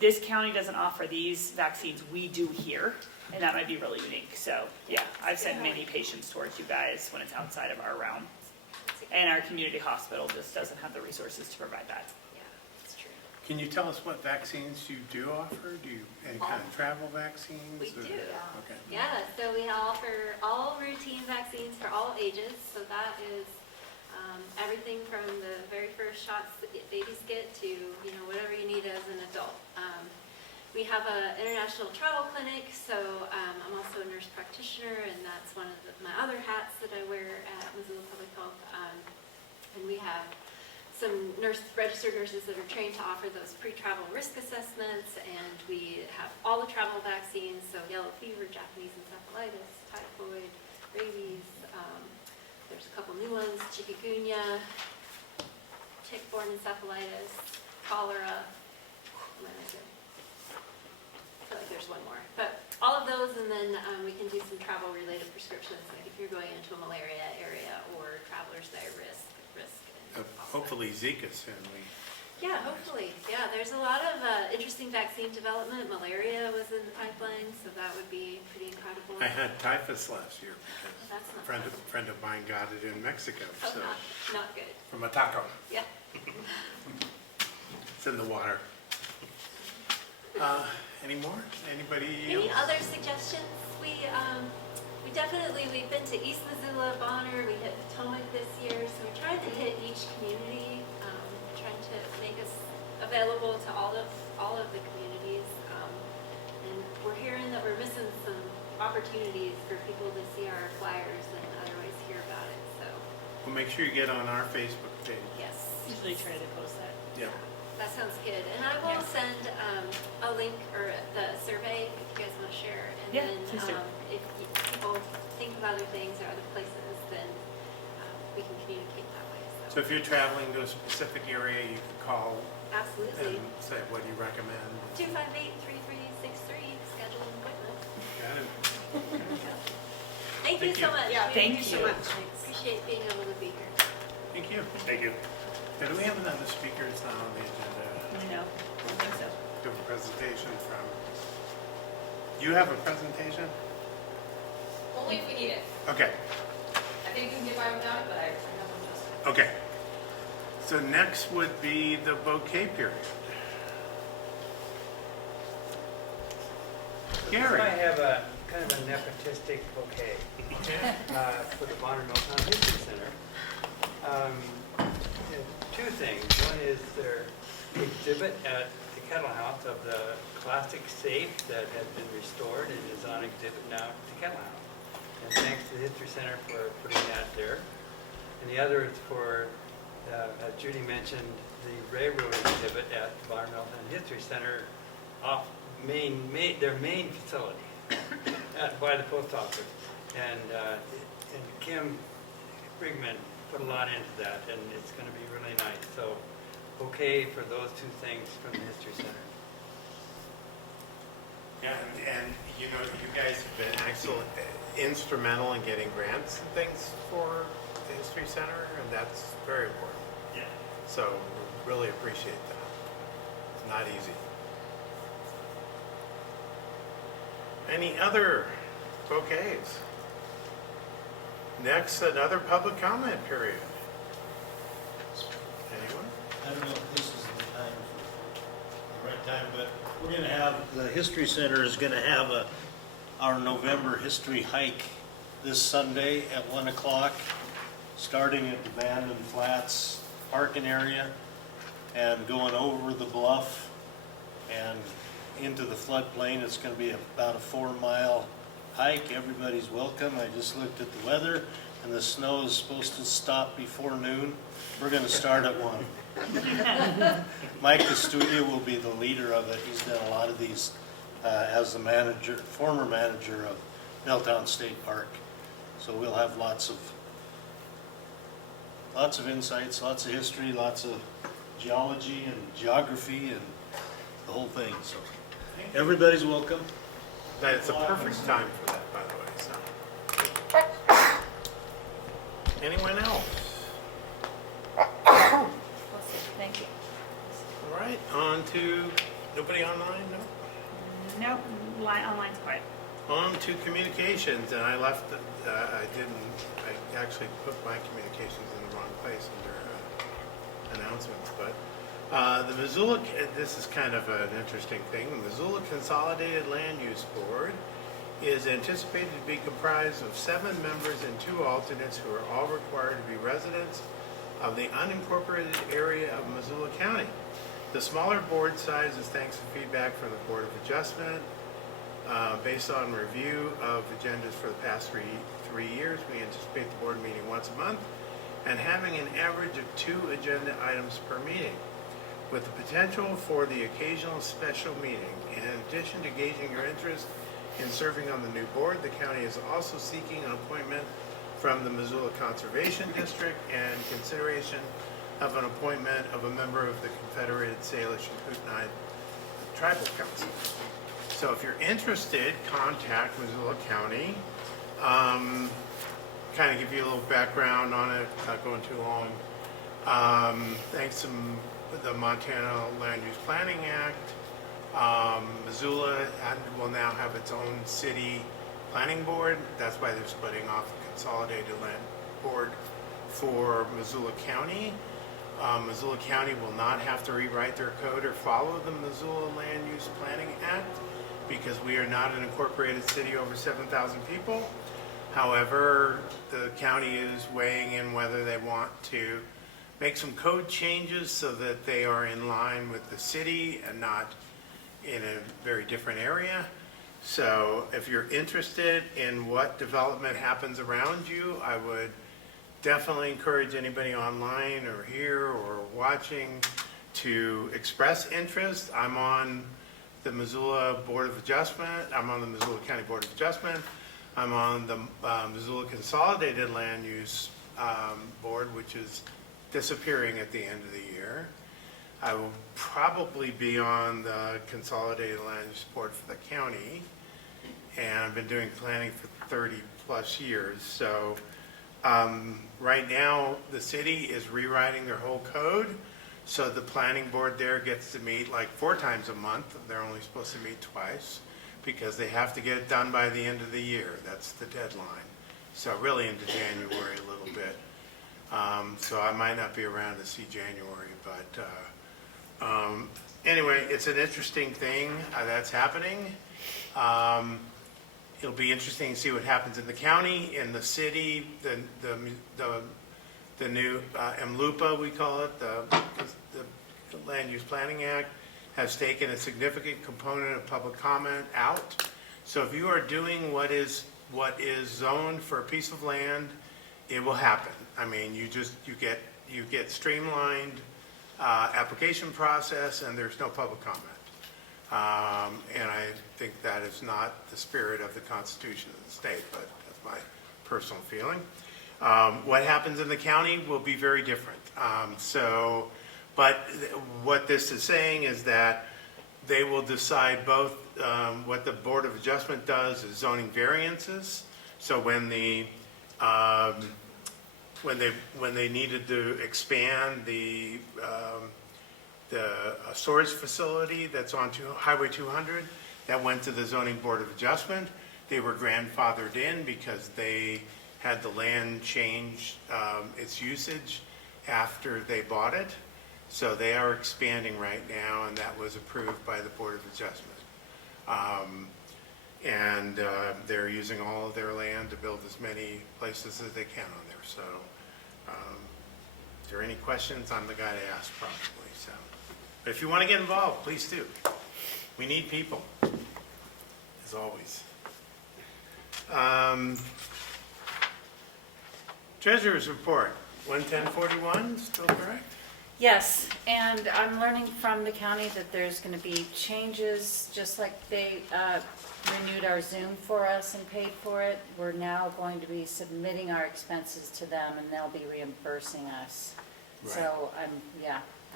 this county doesn't offer these vaccines, we do here, and that might be really unique. So, yeah, I've sent many patients towards you guys when it's outside of our realm. And our community hospital just doesn't have the resources to provide that. Yeah, that's true. Can you tell us what vaccines you do offer? Do you, any kind of travel vaccines? We or- do. Okay. Yeah, so we offer all routine vaccines for all ages. So that is everything from the very first shots that babies get to, you know, whatever you need as an adult. We have an international travel clinic, so I'm also a nurse practitioner, and that's one of my other hats that I wear at Missoula Public Health. And we have some registered nurses that are trained to offer those pre-travel risk assessments, and we have all the travel vaccines, so yellow fever, Japanese encephalitis, typhoid, rabies, there's a couple new ones, chikungunya, tick-borne encephalitis, cholera, what did I say? I feel like there's one more. But all of those, and then we can do some travel-related prescriptions, like if you're going into a malaria area or travelers that are risk. And Hopefully Zika soon. Yeah, hopefully. Yeah, there's a lot of interesting vaccine development. Malaria was in the pipeline, so that would be pretty incredible. I had typhus last year because That's a not friend of mine got it in Mexico. Oh, So not good. from a taco. Yeah. It's in the water. Any more? Anybody Any else? other suggestions? We've been to East Missoula, Bonner, we hit Potomac this year, so we tried to hit each community, trying to make us available to all of the communities. And we're hearing that we're missing some opportunities for people to see our flyers and otherwise hear about it, so, Well, make sure you get on our Facebook page. yes. Usually try to post that. Yeah. That sounds good. And I will Yeah. send a link or the survey if you guys want to share. And Yeah, then please do. if people think of other things or other places, then we can communicate that way. So if you're traveling to a specific area, you can call Absolutely. and say, what do you recommend? 258-3363, schedule an appointment. Got it. Thank you Thank so you. much. Yeah, Thank thank you so you. much. Appreciate being able to be here. Thank you. Thank you. Do we have another speaker that's not on the agenda? No, I don't think so. Do a presentation from, you have a presentation? Only if we need it. Okay, I think we can get by without it, but I have one just. okay. So next would be the bouquet period. Gary. I have a kind of a nepotistic bouquet for the Bonner Milltown History Center. Two things. One is their exhibit at the Kettle House of the classic safe that has been restored and is on exhibit now at the Kettle House. And thanks to the History Center for putting that there. And the other is for, as Judy mentioned, the railroad exhibit at the Bonner Milltown History Center off their main facility by the post office. And Kim Brigman put a lot into that, and it's going to be really nice. So, okay for those two things from the History Center. Yeah, and you know, you guys have been excellent, instrumental in getting grants and things for the History Center, and that's very important. Yeah. So, really appreciate that. It's not easy. Any other bouquets? Next, another public comment period. Anyone? I don't know if this is the time, the right time, but we're gonna have, the History Center is gonna have our November history hike this Sunday at 1 o'clock, starting at the Bandon Flats parking area and going over the bluff and into the floodplain. It's gonna be about a 4-mile hike. Everybody's welcome. I just looked at the weather and the snow is supposed to stop before noon. We're gonna start at 1. Mike Castudia will be the leader of it. He's done a lot of these as the manager, former manager of Milltown State Park. So we'll have lots of insights, lots of history, lots of geology and geography and the whole thing. So everybody's welcome. It's a perfect time for that, by the way, so. Anyone else? Thank you. All right, on to Nobody online, no? Nope, online's quiet. On to communications, and I left, I actually put my communications in the wrong place under announcements, but the Missoula, this is kind of an interesting thing. The Missoula Consolidated Land Use Board is anticipated to be comprised of 7 members and 2 alternates who are all required to be residents of the unincorporated area of Missoula County. The smaller board size is thanks to feedback from the Board of Adjustment. Based on review of agendas for the past three years, we anticipate the board meeting once a month and having an average of 2 agenda items per meeting, with the potential for the occasional special meeting. In addition to gauging your interest in serving on the new board, the county is also seeking an appointment from the Missoula Conservation District and consideration of an appointment of a member of the Confederated Salish and Kootenai Tribal Council. So if you're interested, contact Missoula County. Kind of give you a little background on it, not going too long. Thanks to the Montana Land Use Planning Act, Missoula will now have its own city planning board. That's why they're splitting off the Consolidated Land Board for Missoula County. Missoula County will not have to rewrite their code or follow the Missoula Land Use Planning Act because we are not an incorporated city over 7,000 people. However, the county is weighing in whether they want to make some code changes so that they are in line with the city and not in a very different area. So if you're interested in what development happens around you, I would definitely encourage anybody online or here or watching to express interest. I'm on the Missoula Board of Adjustment. I'm on the Missoula County Board of Adjustment. I'm on the Missoula Consolidated Land Use Board, which is disappearing at the end of the year. I will probably be on the Consolidated Land Use Board for the county, and I've been doing planning for 30 plus years. So right now, the city is rewriting their whole code, so the planning board there gets to meet like 4 times a month. They're only supposed to meet twice because they have to get it done by the end of the year. That's the deadline. So really into January a little bit. So I might not be around to see January, but anyway, it's an interesting thing that's happening. It'll be interesting to see what happens in the county, in the city, the new MLUPA, we call it, the Land Use Planning Act, has taken a significant component of public comment out. So if you are doing what is zoned for a piece of land, it will happen. I mean, you get streamlined application process, and there's no public comment. And I think that is not the spirit of the Constitution of the state, but that's my personal feeling. What happens in the county will be very different. But what this is saying is that they will decide both what the Board of Adjustment does is zoning variances. So when they needed to expand the storage facility that's on Highway 200, that went to the Zoning Board of Adjustment. They were grandfathered in because they had the land change its usage after they bought it. So they are expanding right now, and that was approved by the Board of Adjustment. They're using all of their land to build as many places as they can on there. So if there are any questions, I'm the guy to ask probably. So, but if you want to get involved, please do. We need people, as always. Treasurer's report, 11041, still correct? Yes, and I'm learning from the county that there's going to be changes, just like they renewed our Zoom for us and paid for it. We're now going to be submitting our expenses to them, and they'll be reimbursing us. Right. So,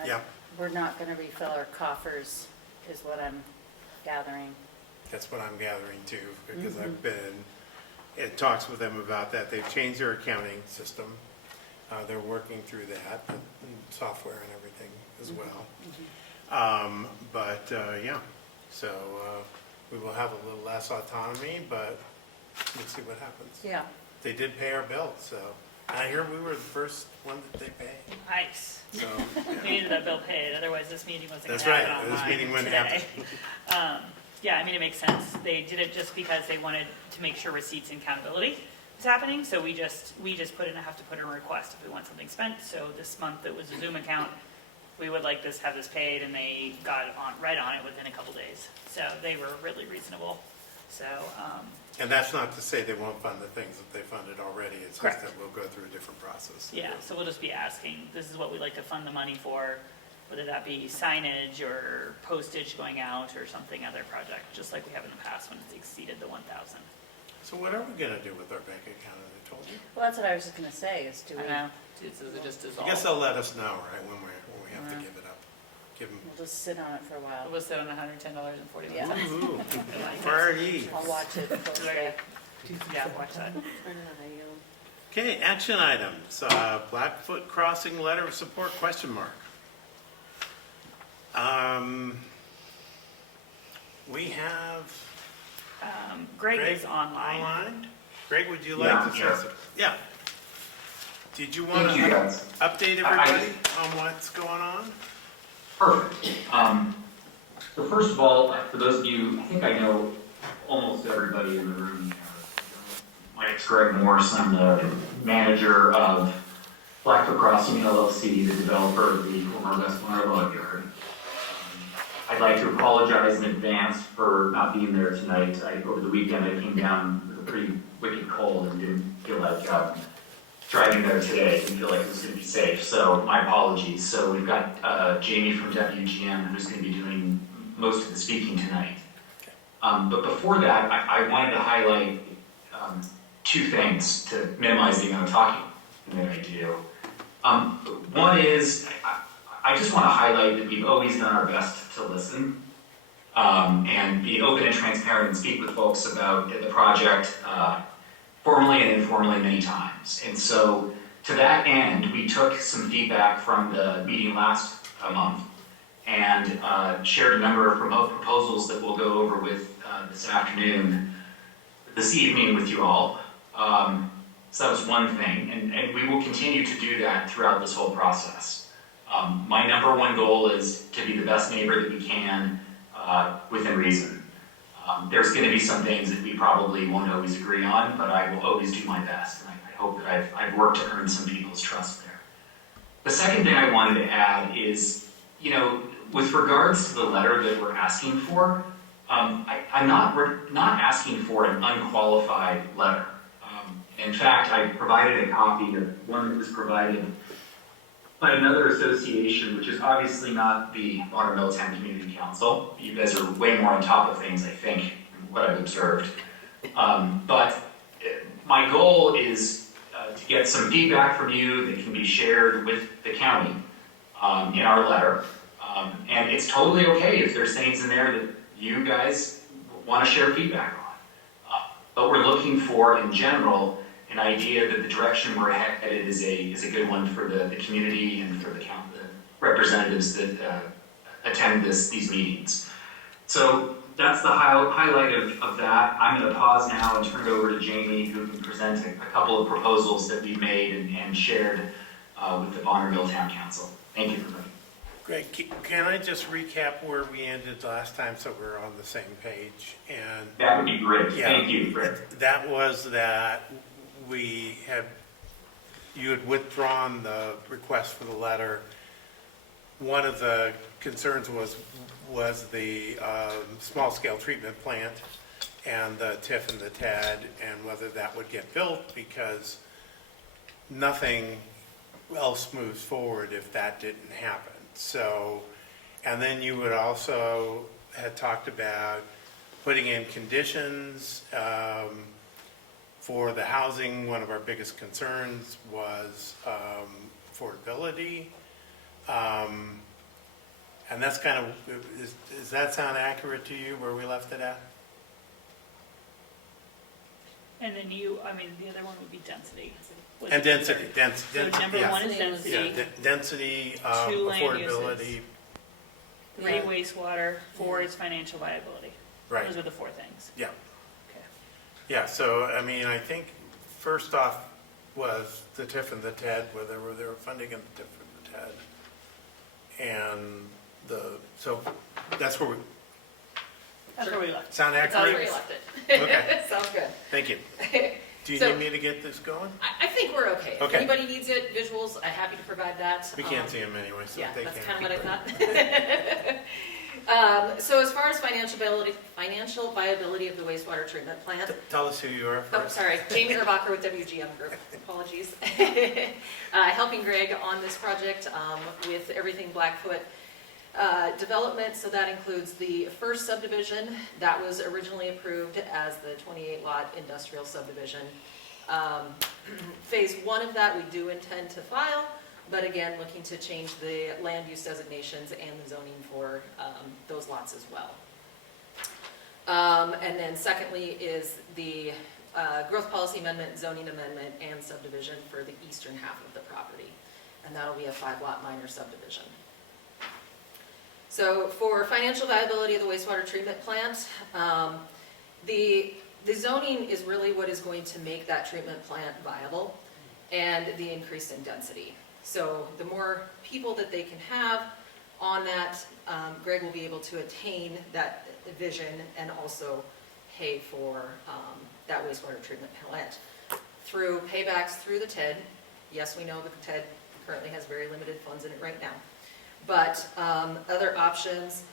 Yeah. We're not going to refill our coffers, is what I'm gathering. That's what I'm gathering too, because I've been in talks with them about that. They've changed their accounting system. They're working through that, and software and everything as well. Yeah, so we will have a little less autonomy, but we'll see what happens. Yeah. They did pay our bill, so, and I hear we were the first one that they paid, Nice. so. We needed that bill paid, otherwise this meeting wasn't gonna That's right, happen this online meeting wouldn't today. happen. Yeah, I mean, it makes sense. They did it just because they wanted to make sure receipts and accountability was happening, so we just have to put in a request if we want something spent. So this month it was a Zoom account, we would like this, have this paid, and they got right on it within a couple days. So they were really reasonable, so, And that's not to say they won't fund the things that they funded already, it's just Correct. that we'll go through a different process. yeah, so we'll just be asking, this is what we'd like to fund the money for, whether that be signage or postage going out or something other project, just like we have in the past when it's exceeded the 1,000. So what are we gonna do with our bank account, have they told you? Well, that's what I was just gonna say, is do we, I know, Is it just I dissolve? guess they'll let us know, right, when we have to Yeah. give it up. Give them. we'll just sit on it for a while. we'll sit on $110.41. Yeah. Ooh, party. I'll watch it. Okay. Yeah, watch that. Okay, action items, Blackfoot Crossing letter of support, question mark. We have Greg is online. Online? Greg, would you like to say something? Yeah. Did you want to Thank you, guys. update everybody on what's going on? Perfect. So first of all, for those of you, I think I know almost everybody in the room. My name's Greg Morris. I'm the manager of Blackfoot Crossing LLC, the developer of the former West Winter Log Yard. I'd like to apologize in advance for not being there tonight. Over the weekend, I came down with a pretty wicked cold and didn't feel like driving there today. Didn't feel like it was going to be safe, so my apologies. So we've got Jamie from WGM who's going to be doing most of the speaking tonight. But before that, I wanted to highlight two things to minimize the amount of talking that I do. One is, I just want to highlight that we've always done our best to listen and be open and transparent and speak with folks about the project formally and informally many times. And so to that end, we took some feedback from the meeting last month and shared a number of proposals that we'll go over with this evening with you all. So that was one thing, and we will continue to do that throughout this whole process. My number one goal is to be the best neighbor that we can within reason. There's going to be some things that we probably won't always agree on, but I will always do my best, and I hope that I've worked to earn some people's trust there. The second thing I wanted to add is, with regards to the letter that we're asking for, we're not asking for an unqualified letter. In fact, I provided a copy of one that was provided by another association, which is obviously not the Milltown Community Council. You guys are way more on top of things, I think, from what I've observed. But my goal is to get some feedback from you that can be shared with the county in our letter. And it's totally okay if there's things in there that you guys want to share feedback on. But we're looking for, in general, an idea that the direction we're headed is a good one for the community and for the representatives that attend these meetings. So that's the highlight of that. I'm going to pause now and turn it over to Jamie, who can present a couple of proposals that we've made and shared with the Bonner Milltown Council. Thank you, everybody. Greg, can I just recap where we ended last time so we're on the same page? And that would be great. Yeah, Thank you, Greg. That was that you had withdrawn the request for the letter. One of the concerns was the small-scale treatment plant and the TIF and the TAD and whether that would get built, because nothing else moves forward if that didn't happen. So, and then you would also had talked about putting in conditions for the housing. One of our biggest concerns was affordability. And that's kind of, does that sound accurate to you where we left it at? And then the other one would be density. And density. So number yeah. one is density. Yeah, density, Two land affordability. 3 wastewater, 4 is financial viability. Right. Those are the 4 things. Yeah. Okay. Yeah, so, I mean, I think first off was the TIF and the TED, where they were funding in the TIF and the TED. And so that's where we, That's where we left. sound That's where accurate? you left it. Okay. Sounds good. Thank you. Do you So- need me to get this going? I think we're okay. If Okay. anybody needs it, visuals, I'm happy to provide that. We can't see them anyway, so Yeah, they that's can't. kind of keep what I it. thought. So as far as financial viability of the wastewater treatment plant, Tell us who you are oh, first. sorry, Jamie Erbacher with WGM Group, apologies. Helping Greg on this project with everything Blackfoot development, so that includes the first subdivision that was originally approved as the 28 lot industrial subdivision. Phase 1 of that we do intend to file, but again, looking to change the land use designations and the zoning for those lots as well. And then secondly is the growth policy amendment, zoning amendment, and subdivision for the eastern half of the property. And that'll be a 5 lot minor subdivision. So for financial viability of the wastewater treatment plant, the zoning is really what is going to make that treatment plant viable, and the increase in density. So the more people that they can have on that, Greg will be able to attain that vision and also pay for that wastewater treatment plant through paybacks through the TED. Yes, we know that the TED currently has very limited funds in it right now. But other options,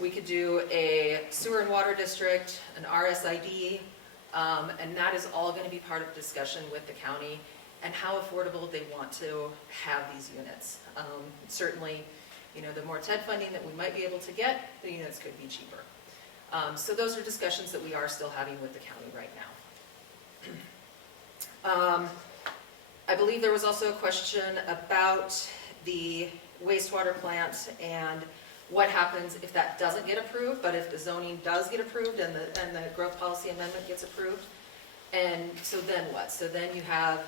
we could do a sewer and water district, an RSID, and that is all going to be part of discussion with the county and how affordable they want to have these units. Certainly, you know, the more TED funding that we might be able to get, the units could be cheaper. So those are discussions that we are still having with the county right now. I believe there was also a question about the wastewater plant and what happens if that doesn't get approved, but if the zoning does get approved and the growth policy amendment gets approved. And so then what? So then you have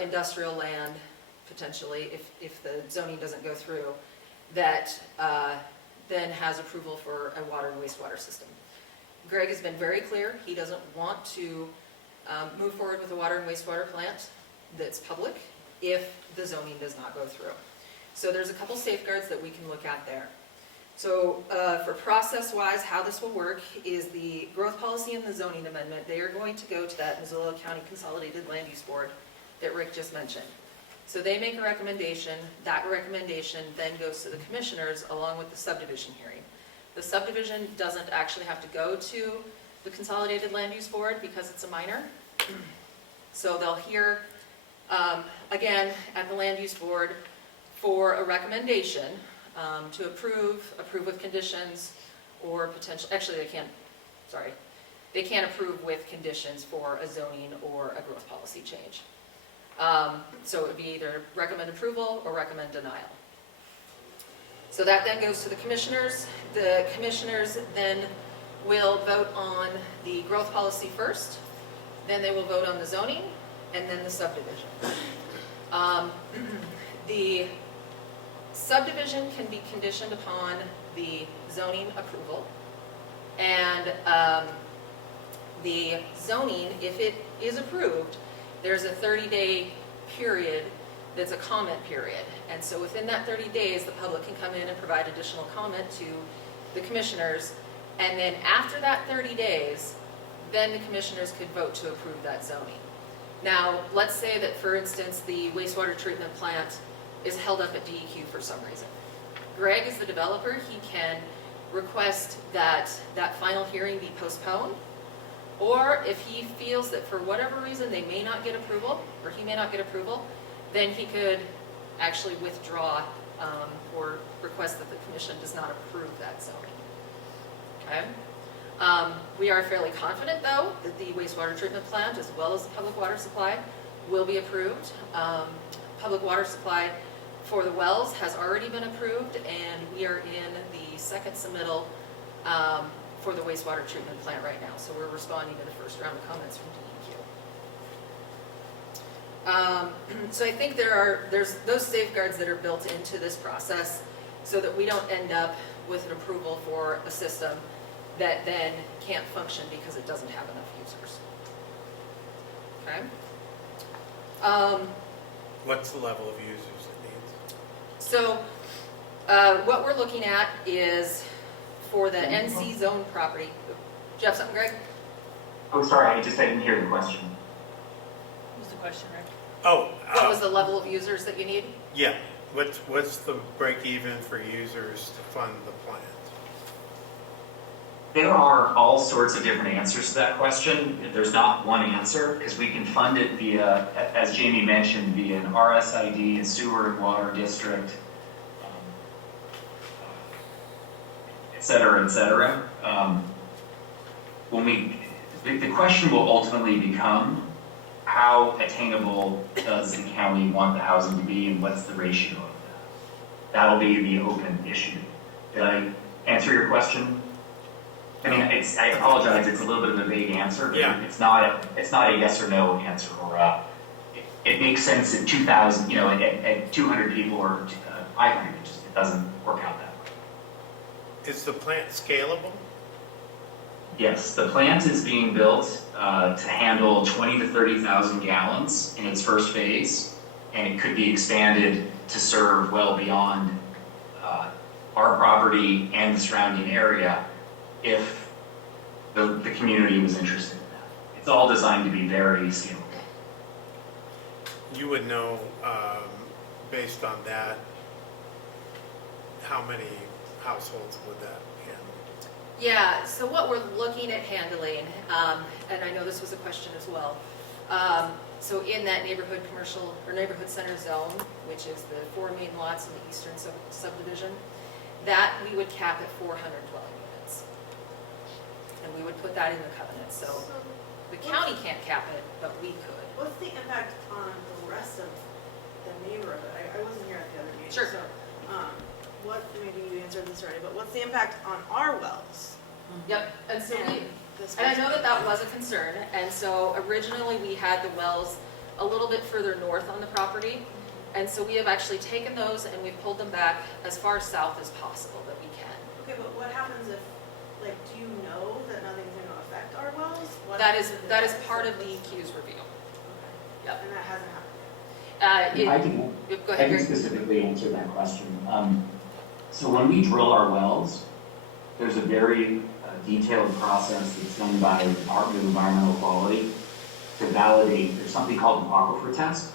industrial land potentially, if the zoning doesn't go through, that then has approval for a water and wastewater system. Greg has been very clear, he doesn't want to move forward with a water and wastewater plant that's public if the zoning does not go through. So there's a couple safeguards that we can look at there. So for process-wise, how this will work is the growth policy and the zoning amendment, they are going to go to that Missoula County Consolidated Land Use Board that Rick just mentioned. So they make a recommendation, that recommendation then goes to the commissioners along with the subdivision hearing. The subdivision doesn't actually have to go to the Consolidated Land Use Board because it's a minor. So they'll hear, again, at the Land Use Board for a recommendation to approve with conditions, or potential, actually they can't approve with conditions for a zoning or a growth policy change. So it would be either recommend approval or recommend denial. So that then goes to the commissioners. The commissioners then will vote on the growth policy first, then they will vote on the zoning, and then the subdivision. The subdivision can be conditioned upon the zoning approval, and the zoning, if it is approved, there's a 30-day period that's a comment period. And so within that 30 days, the public can come in and provide additional comment to the commissioners. And then after that 30 days, then the commissioners could vote to approve that zoning. Now, let's say that, for instance, the wastewater treatment plant is held up at DEQ for some reason. Greg is the developer. He can request that that final hearing be postponed. Or if he feels that for whatever reason they may not get approval, or he may not get approval, then he could actually withdraw or request that the commission does not approve that zoning. Okay? We are fairly confident, though, that the wastewater treatment plant, as well as the public water supply, will be approved. Public water supply for the wells has already been approved, and we are in the second submittal for the wastewater treatment plant right now. So we're responding to the first round of comments from DEQ. So I think there's those safeguards that are built into this process. so that we don't end up with an approval for a system that then can't function because it doesn't have enough users. Okay? What's the level of users it needs? So, what we're looking at is for the NC zone property. Do you have something, Greg? Oh, sorry, I didn't hear the question. What was the question, Rick? Oh, What was the level of users that you need? yeah, what's the break even for users to fund the plant? There are all sorts of different answers to that question. There's not one answer, because we can fund it via, as Jamie mentioned, via an RSID, a sewer and water district, et cetera, et cetera. The question will ultimately become, how attainable does the county want the housing to be, and what's the ratio of that? That'll be the open issue. Did I answer your question? I mean, I apologize, it's a little bit of a vague answer, but Yeah. it's not a yes or no answer, or it makes sense at 2,000, at 200 people or 500, it doesn't work out that way. Is the plant scalable? Yes, the plant is being built to handle 20 to 30,000 gallons in its first phase, and it could be expanded to serve well beyond our property and the surrounding area if the community was interested in that. It's all designed to be very scalable. You would know, based on that, how many households would that handle? Yeah, so what we're looking at handling, and I know this was a question as well, so in that neighborhood commercial or neighborhood center zone, which is the 4 main lots in the eastern subdivision, that we would cap at 400 dwelling units. And we would put that in the covenant, so the county can't cap it, but we could. What's the impact on the rest of the neighborhood? I wasn't here at the other meeting. Sure. So, maybe you answered this already, but what's the impact on our wells? Yep, and so we, This and I know that that was a concern, and so originally we had the wells a little bit further north on the property, and so we have actually taken those and we've pulled them back as far south as possible that we can. Okay, but what happens if, do you know that nothing's going to affect our wells? What That is happens if part of the EQ's review. Okay. Yep. And that hasn't happened yet? I can Go I ahead, can Greg. specifically answer that question. So when we drill our wells, there's a very detailed process that's done by the Department of Environmental Quality to validate, there's something called an aquifer test,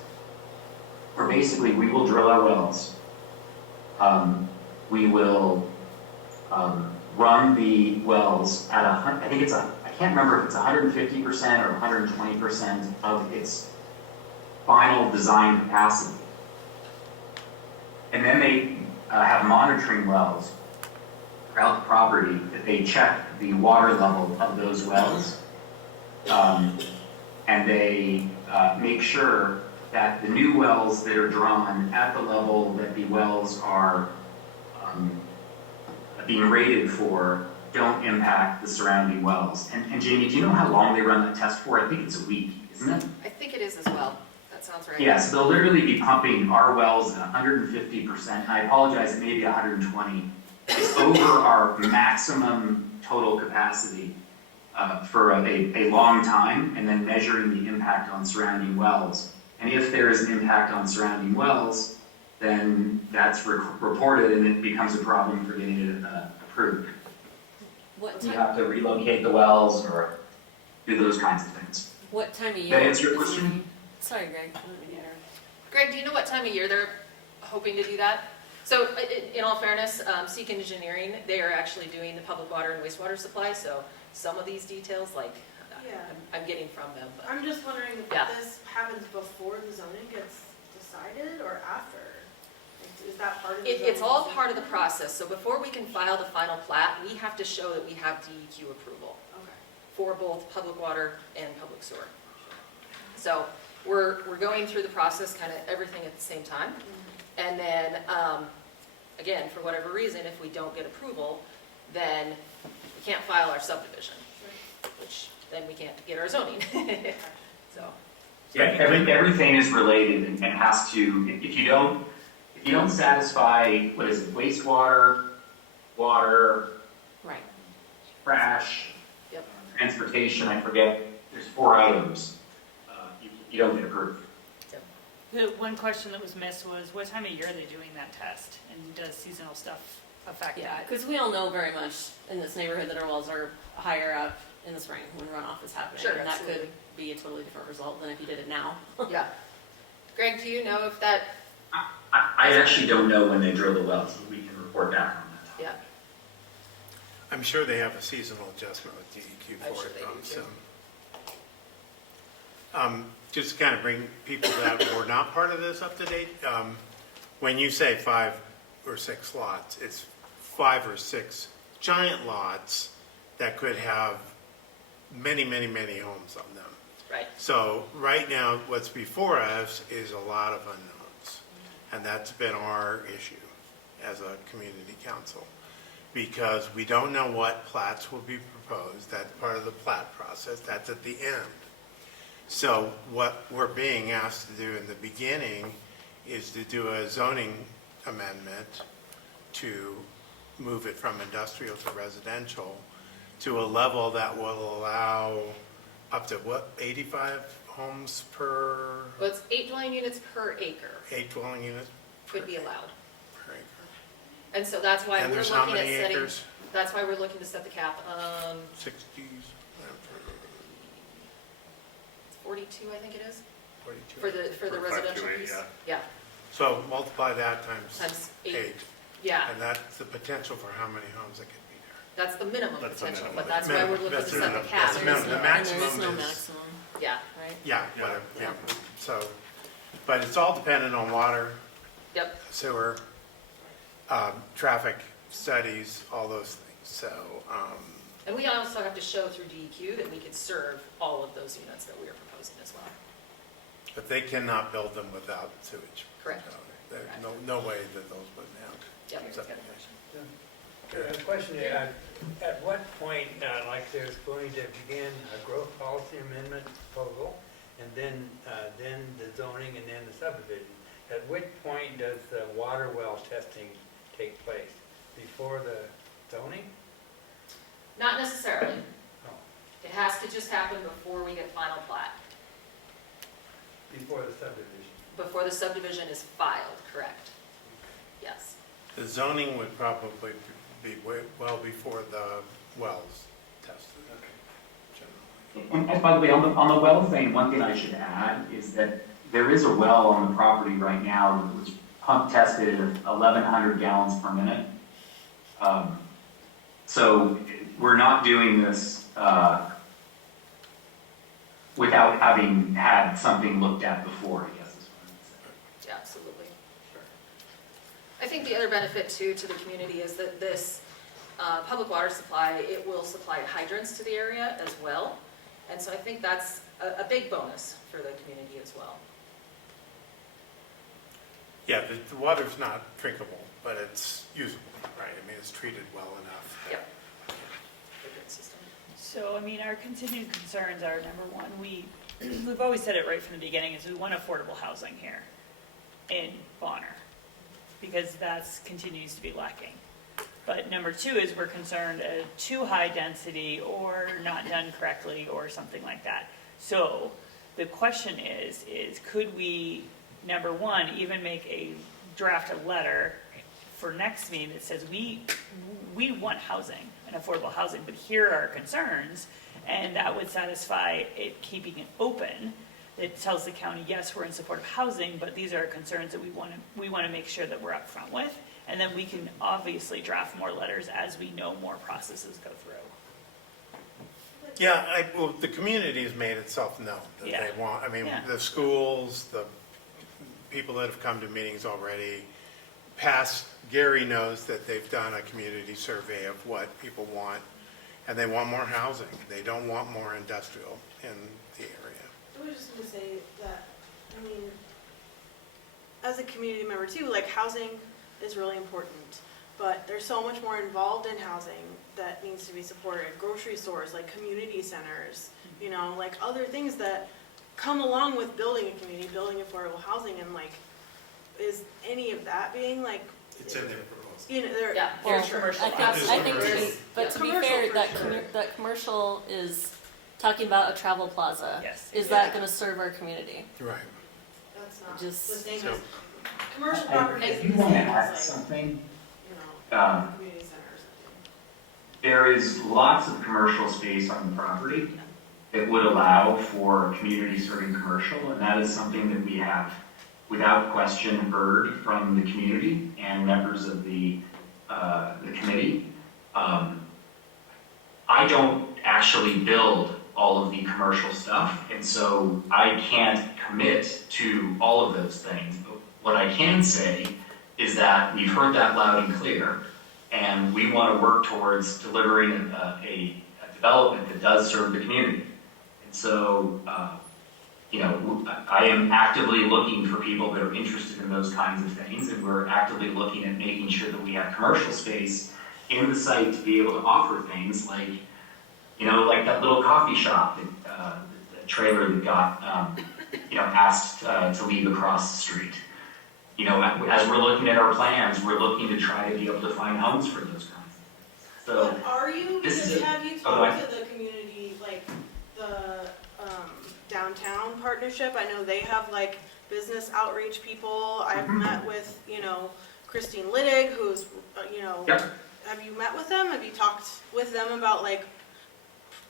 where basically we will drill our wells. We will run the wells at I can't remember if it's 150% or 120% of its final design capacity. And then they have monitoring wells throughout the property that they check the water level of those wells. And they make sure that the new wells that are drawn at the level that the wells are being rated for don't impact the surrounding wells. And Jamie, do you know how long they run that test for? I think it's a week, isn't it? I think it is as well. That sounds right. Yes, they'll literally be pumping our wells at 150%. I apologize, it may be 120. It's over our maximum total capacity for a long time, and then measuring the impact on surrounding wells. And if there is an impact on surrounding wells, then that's reported and it becomes a problem for getting it approved. What You time, have to relocate the wells or do those kinds of things. what time of Did year? that answer your question? Sorry, Greg. Greg, do you know what time of year they're hoping to do that? So in all fairness, Seek Engineering, they are actually doing the public water and wastewater supply, so some of these details, Yeah. I'm getting from them. But I'm just wondering if Yeah. this happens before the zoning gets decided or after? Is that part of the zoning? It's all part of the process, so before we can file the final plat, we have to show that we have DEQ approval Okay. for both public water and public sewer. So we're going through the process, kind of everything at the same time. And then, again, for whatever reason, if we don't get approval, then we can't file our subdivision, which then we can't get our zoning. So, Yeah, everything is related and has to, if if you don't satisfy, what is it, wastewater, water, Right. trash, Yep. transportation, I forget, there's 4 items, you don't get approved. The one question that was missed was, what time of year are they doing that test? And does seasonal stuff affect Yeah, that? because we all know very much in this neighborhood that our wells are higher up in the spring when runoff is happening. Sure, And that absolutely. could be a totally different result than if you did it now. Yeah. Greg, do you know if that, I actually don't know when they drill the wells, but we can report back on that. yeah, I'm sure they have a seasonal adjustment with DEQ I'm for sure it. they do, so. too. Just to kind of bring people that were not part of this up to date, when you say 5 or 6 lots, it's 5 or 6 giant lots that could have many, many, many homes on them. right. So right now, what's before us is a lot of unknowns. And that's been our issue as a community council. Because we don't know what plats will be proposed. That's part of the plat process. That's at the end. So what we're being asked to do in the beginning is to do a zoning amendment to move it from industrial to residential to a level that will allow up to what, 85 homes per, Well, it's 8 dwelling units per acre 8 dwelling units could be allowed. per acre. And so that's why And we're there's how looking at many setting, acres? that's why we're looking to set the cap, 60s, 42, I think it is, 42. for the residential piece. Yeah, So multiply that times times 8, 8. yeah, And that's the potential for how many homes that could be there. that's the minimum That's the potential, minimum. but that's why we're looking to That's the set the minimum. cap. That's the minimum. The maximum And there is no is- maximum, Yeah, right? Yeah, whatever, yeah. So, but it's all dependent on water, yep, sewer, traffic studies, all those things. So, and we also have to show through DEQ that we could serve all of those units that we are proposing as well. but they cannot build them without sewage. Correct. So there's no way that those wouldn't have. Yep. septic. A question, at what point, like there's going to begin a growth policy amendment proposal, and then the zoning, and then the subdivision, at which point does the water well testing take place? Before the zoning? Not necessarily. Oh, It has to just happen before we get final plat, before the subdivision. before the subdivision is filed, correct? Yes. The zoning would probably be well before the wells tested. Generally. And by the way, on the well thing, one thing I should add is that there is a well on the property right now that was pump tested at 1,100 gallons per minute. So we're not doing this without having had something looked at before, I guess is what I'm saying. Yeah, absolutely. Sure. I think the other benefit too to the community is that this public water supply, it will supply hydrants to the area as well. And so I think that's a big bonus for the community as well. Yeah, the water's not drinkable, but it's usable, right? I mean, it's treated well enough. Yep. Hydrant system. So, I mean, our continued concerns are, number one, we've always said it right from the beginning, is we want affordable housing here in Bonner, because that's continues to be lacking. But number two is we're concerned a too high density or not done correctly or something like that. So the question is could we, number one, even make draft a letter for next meeting that says we want housing and affordable housing, but here are our concerns, and that would satisfy it, keeping it open. It tells the county, yes, we're in support of housing, but these are our concerns that we want to make sure that we're upfront with. And then we can obviously draft more letters as we know more processes go through. Yeah, well, the community has made itself known that Yeah. they want, I mean, Yeah. the schools, the people that have come to meetings already, Gary knows that they've done a community survey of what people want, and they want more housing. They don't want more industrial in the area. I was just gonna say that, I mean, as a community member too, like housing is really important, but there's so much more involved in housing that needs to be supported. Grocery stores, like community centers, you know, like other things that come along with building a community, building affordable housing, and like, is any of that being like, It's in their proposal. they're. Yeah, Or for sure. commercial I think, lots. I think, Commercial. but to be Commercial fair, for that, sure. that commercial is talking about a travel plaza. Yes. Is that gonna serve our community? Right. That's not Just- the same So- as, commercial property I is do the want to same add as like, something. you know, community center or something. There is lots of commercial space on the property that would allow for community serving commercial, and that is something that we have, without question, heard from the community and members of the committee. I don't actually build all of the commercial stuff, and so I can't commit to all of those things. But what I can say is that we've heard that loud and clear, and we want to work towards delivering a development that does serve the community. And so, I am actively looking for people that are interested in those kinds of things, and we're actively looking at making sure that we have commercial space in the site to be able to offer things like, like that little coffee shop, the trailer that got, asked to leave across the street. As we're looking at our plans, we're looking to try to be able to find homes for those kinds of things. So, But are you, this because is a- have you oh, go talked to the community, like, the downtown partnership? I know they have like business outreach people. I've met with, Christine Littig, who's, Yep. have you met with them? Have you talked with them about like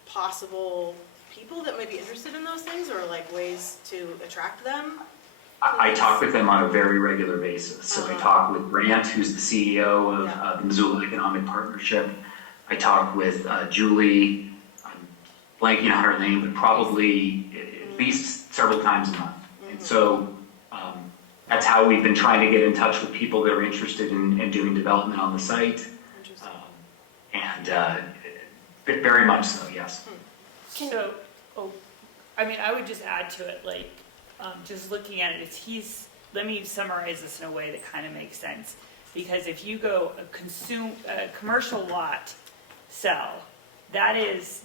possible people that might be interested in those things or like ways to attract them? I talk with them on a very regular basis. So I talk with Grant, who's the CEO of the Missoula Economic Partnership. I talk with Julie, I'm blanking on her name, but probably at least several times a month. And so that's how we've been trying to get in touch with people that are interested in doing development on the site. And very much so, yes. So, I would just add to it, like, just looking at it, let me summarize this in a way that kind of makes sense. Because if you go a commercial lot sell, it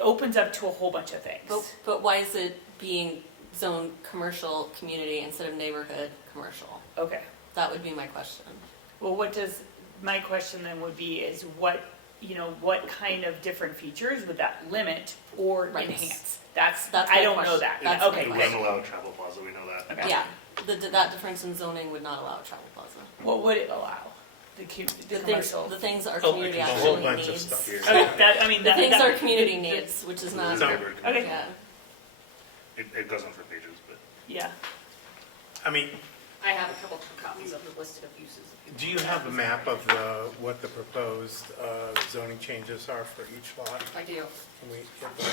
opens up to a whole bunch of things. But why is it being zoned commercial community instead of neighborhood commercial? Okay. That would be my question. Well, my question then would be is what kind of different features would that limit or Right. enhance? That's I my don't know question. that. That's Okay, my good. question. allow a travel plaza, we know that. Okay. Yeah, that difference in zoning would not allow a travel plaza. What would it allow? The commercial? The things our Oh, community a actually whole needs. bunch of stuff here. Okay, The things our community needs, which is not, Okay. yeah. It goes on for pages, but. Yeah. I mean, I have a couple of copies of the listed of uses. do you have a map of what the proposed zoning changes are for each lot? I do. Can we get those?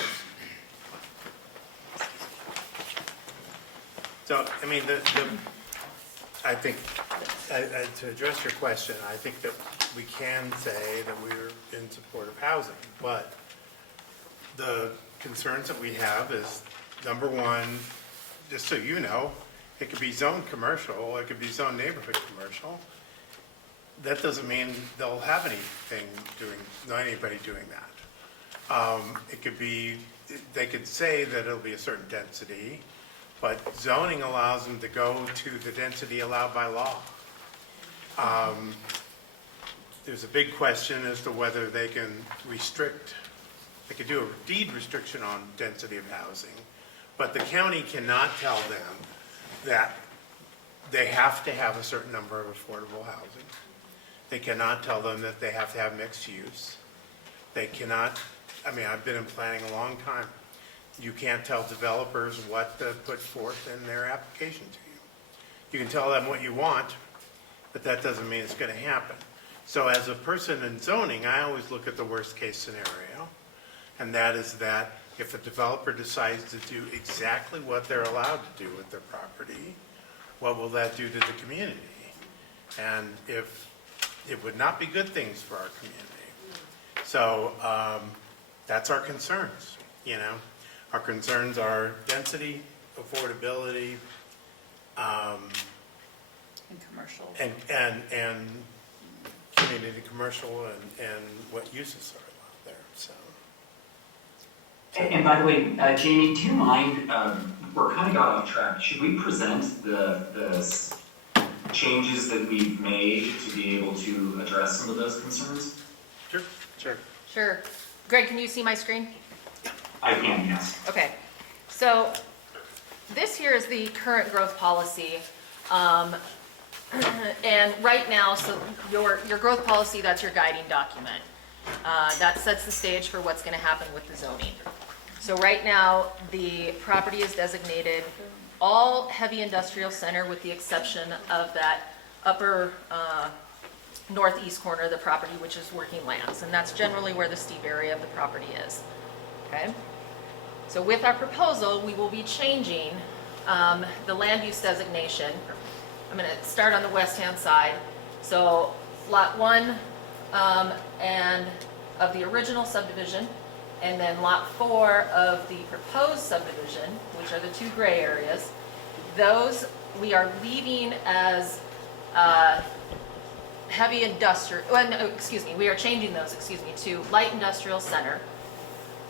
So, I mean, I think, to address your question, I think that we can say that we're in support of housing, but the concerns that we have is, number one, just so you know, it could be zoned commercial, it could be zoned neighborhood commercial. That doesn't mean they'll have anybody doing that. It could be, they could say that it'll be a certain density, but zoning allows them to go to the density allowed by law. There's a big question as to whether they can they could do a deed restriction on density of housing, but the county cannot tell them that they have to have a certain number of affordable housing. They cannot tell them that they have to have mixed use. They cannot, I've been in planning a long time. You can't tell developers what to put forth in their application to you. You can tell them what you want, but that doesn't mean it's going to happen. So as a person in zoning, I always look at the worst case scenario, and that is that if a developer decides to do exactly what they're allowed to do with their property, what will that do to the community? And if it would not be good things for our community. So that's our concerns, Our concerns are density, affordability, And commercial. and community commercial and what uses are allowed there, so. And by the way, Jamie, do you mind we're kind of got off track. Should we present the changes that we've made to be able to address some of those concerns? Sure. Sure. Sure. Greg, can you see my screen? I can, yes. Okay, so this here is the current growth policy. And right now, so your growth policy, that's your guiding document. That sets the stage for what's gonna happen with the zoning. So right now, the property is designated all heavy industrial center with the exception of that upper northeast corner of the property, which is working lands. And that's generally where the steep area of the property is, okay? So with our proposal, we will be changing the land use designation. I'm going to start on the west-hand side. So lot 1 and of the original subdivision, and then lot 4 of the proposed subdivision, which are the 2 gray areas. Those we are leaving as heavy industrial, we are changing those, to light industrial center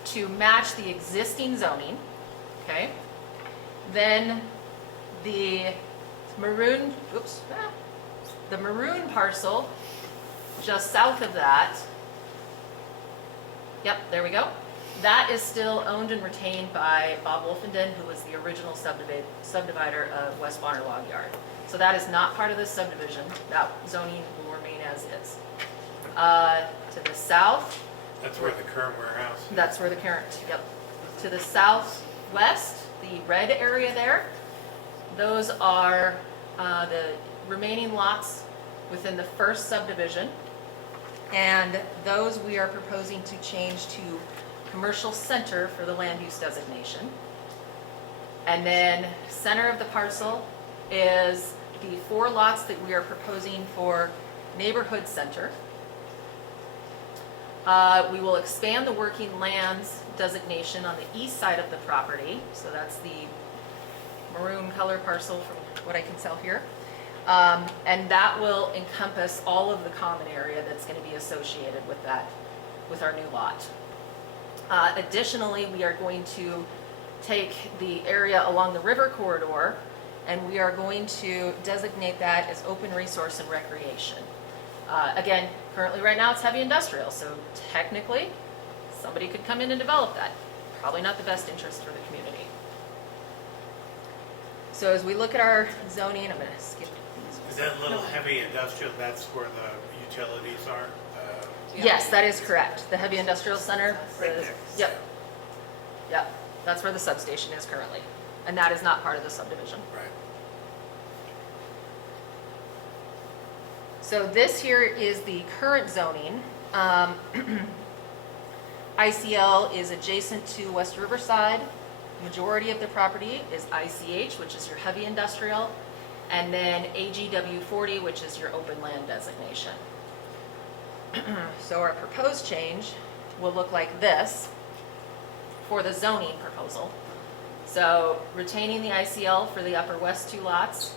to match the existing zoning, okay? Then the maroon parcel just south of that, yep, there we go. That is still owned and retained by Bob Wolfenden, who was the original subdivider of West Bonner Log Yard. So that is not part of this subdivision. That zoning will remain as is. To the south. That's where the current warehouse is. That's where the current, yep. To the southwest, the red area there, those are the remaining lots within the first subdivision. And those we are proposing to change to commercial center for the land use designation. And then center of the parcel is the 4 lots that we are proposing for neighborhood center. We will expand the working lands designation on the east side of the property. So that's the maroon color parcel from what I can tell here. And that will encompass all of the common area that's going to be associated with that, with our new lot. Additionally, we are going to take the area along the river corridor and we are going to designate that as open resource and recreation. Again, currently right now it's heavy industrial, so technically somebody could come in and develop that. Probably not the best interest for the community. So as we look at our zoning, I'm going to skip these. Is that little heavy industrial, that's where the utilities are? Yes, that is correct. The heavy industrial center. Right there. Yep. Yep. That's where the substation is currently. And that is not part of the subdivision. Right. So this here is the current zoning. ICL is adjacent to West Riverside. Majority of the property is ICH, which is your heavy industrial, and then AGW 40, which is your open land designation. So our proposed change will look like this for the zoning proposal. So retaining the ICL for the upper west 2 lots.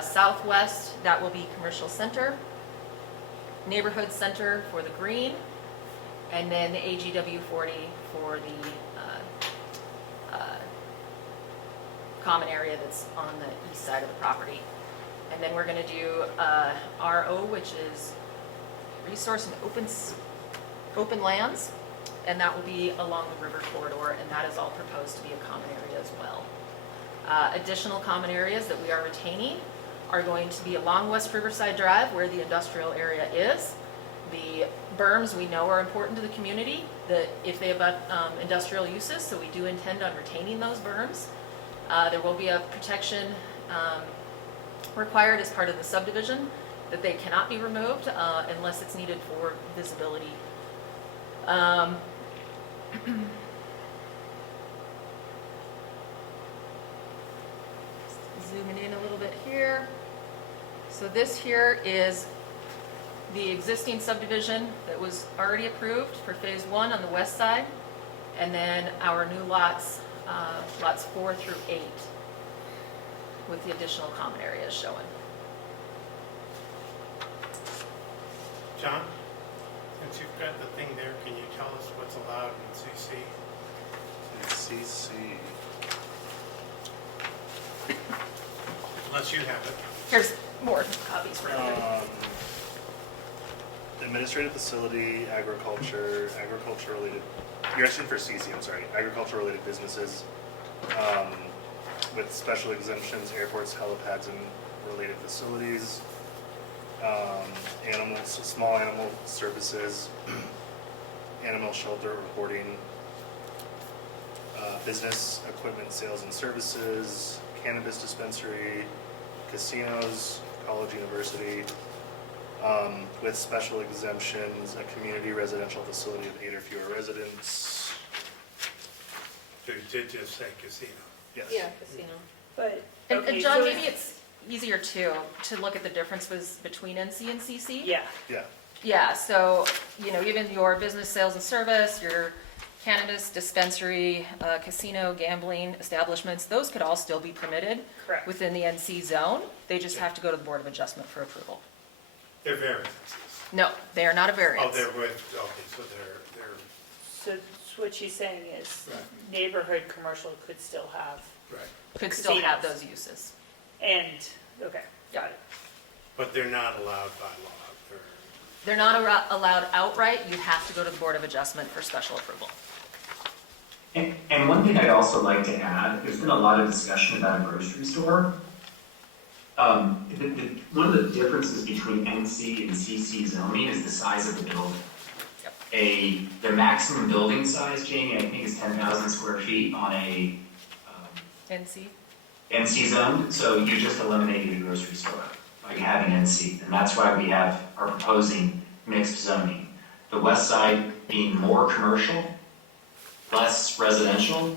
Southwest, that will be commercial center. Neighborhood center for the green. And then the AGW 40 for the common area that's on the east side of the property. And then we're going to do RO, which is resource and open lands, and that will be along the river corridor, and that is all proposed to be a common area as well. Additional common areas that we are retaining are going to be along West Riverside Drive, where the industrial area is. The berms we know are important to the community, that if they have industrial uses, so we do intend on retaining those berms. There will be a protection required as part of the subdivision that they cannot be removed unless it's needed for visibility. Zooming in a little bit here. So this here is the existing subdivision that was already approved for phase 1 on the west side, and then our new lots, lots 4 through 8, with the additional common areas showing. John, since you've got the thing there, can you tell us what's allowed in CC? CC. Unless you have it. Here's more copies for everybody. Administrative facility, agriculture related, you're asking for CC, I'm sorry, agriculture related businesses, with special exemptions, airports, helipads, and related facilities, animals, small animal services, animal shelter or boarding, business equipment sales and services, cannabis dispensary, casinos, college, university, with special exemptions, a community residential facility of 8 or fewer residents. Did just say casino. Yes. Yeah, casino. But, And okay, John, so maybe it's easier too, to look at the differences between NC and CC. Yeah, Yeah. Yeah, so, even your business sales and service, your cannabis dispensary, casino, gambling establishments, those could all still be permitted correct. within the NC zone. They just have to go to the Board of Adjustment for approval. They're variances. No, they are not a Oh, variance. they're with, okay, so they're, So what she's saying is Right. neighborhood commercial could still have, right. Could still have casinos. those uses. and, okay, got it. But they're not allowed by law. They're not allowed outright. You have to go to the Board of Adjustment for special approval. And one thing I'd also like to add, there's been a lot of discussion about a grocery store. One of the differences between NC and CC zoning is the size of the building. Yep. The maximum building size, Jamie, I think is 10,000 square feet on a NC? NC zone, so you just eliminated a grocery store by having NC, and that's why we are proposing mixed zoning. The west side being more commercial, less residential,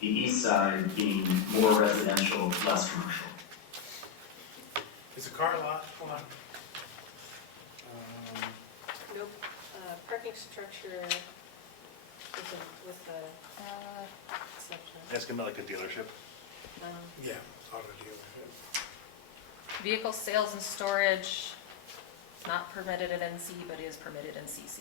the east side being more residential, less commercial. Is the car lot allowed? Nope, parking structure with the exception. Asking about like a dealership. Yeah, auto dealership. Vehicle sales and storage, not permitted at NC, but is permitted in CC.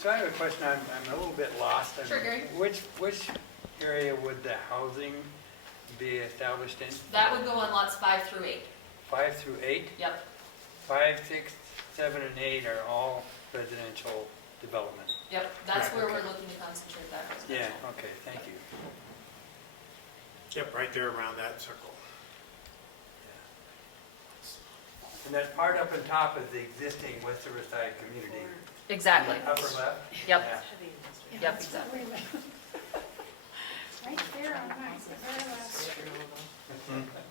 So I have a question, I'm a little bit lost. Sure, Gary. Which area would the housing be established in? That would go on lots 5 through 8. 5 through 8? Yep. 5, 6, 7, and 8 are all residential development. Yep, that's Right, where okay. we're looking to concentrate that residential. Yeah, okay, thank you. Yep, right there around that circle. And that part up on top is the existing West Riverside community. Exactly. Upper left? Yep, Yeah. yep, exactly. Right there on my, very last.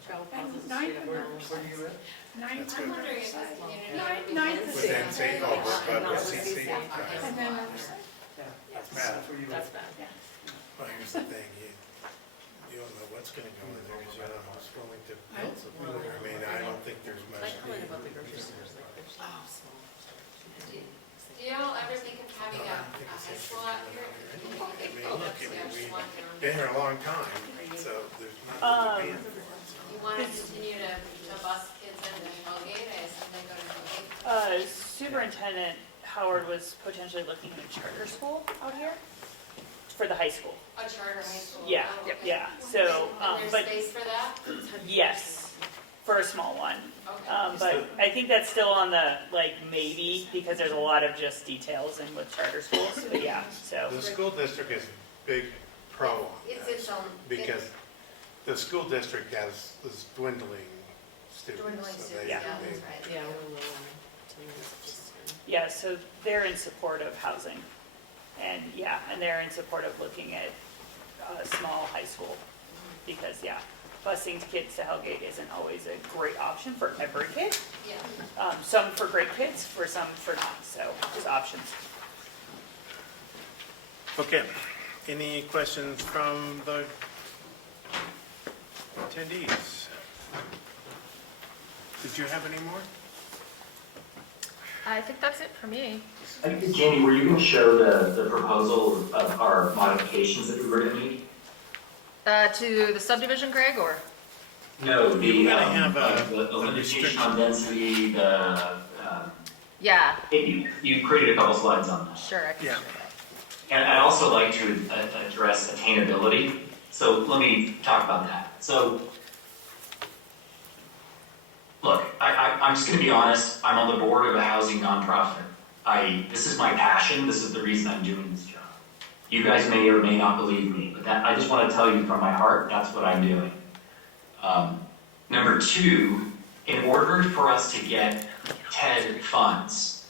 Travel And pauses. ninth and Where do you live? Ninth I'm and wondering if this community. Ninth, ninth With is NC, oh, with CC. and Right. then Riverside. Yeah, That's bad. where you That's live. bad. Well, here's the thing, you don't know what's gonna go in there, because you don't know who's willing to build something. I mean, I don't think there's much. My comment need. about the grocery stores, like, they're so small. Do y'all ever think of having a high school out here? I mean, look, I mean, Just want your own- we've been here a long time, so there's not really been. You want to continue to bus kids into Hellgate? I assume they go to Hellgate. Superintendent Howard was potentially looking at a charter school out here for the high school. A charter high school? Yeah, Oh, okay. yeah, so, And there's but space for that? yes, for a small one. Okay. But I think that's still on the, like, maybe, because there's a lot of just details in with charter schools, but yeah, so. The school district is big pro on It's this, its own. because the school district is dwindling students. Dwindling so students, they- yeah, they- that's right. Yeah, we're low on attendance. Yeah, so they're in support of housing. And yeah, and they're in support of looking at a small high school. Because yeah, busing kids to Hellgate isn't always a great option for every kid. Yeah. Some for great kids, for some for not, so just options. Okay, any questions from the attendees? Did you have any more? I think that's it for me. Jamie, were you going to show the proposal of our modifications that we were going to make? To the subdivision, Greg, or? No, You were gonna have the limitation on density, Yeah, you created a couple slides on that. sure, I can Yeah. share that. And I'd also like to address attainability. So let me talk about that. So, look, I'm just going to be honest. I'm on the board of a housing nonprofit. This is my passion. This is the reason I'm doing this job. You guys may or may not believe me, but I just want to tell you from my heart, that's what I'm doing. Number two, in order for us to get TED funds,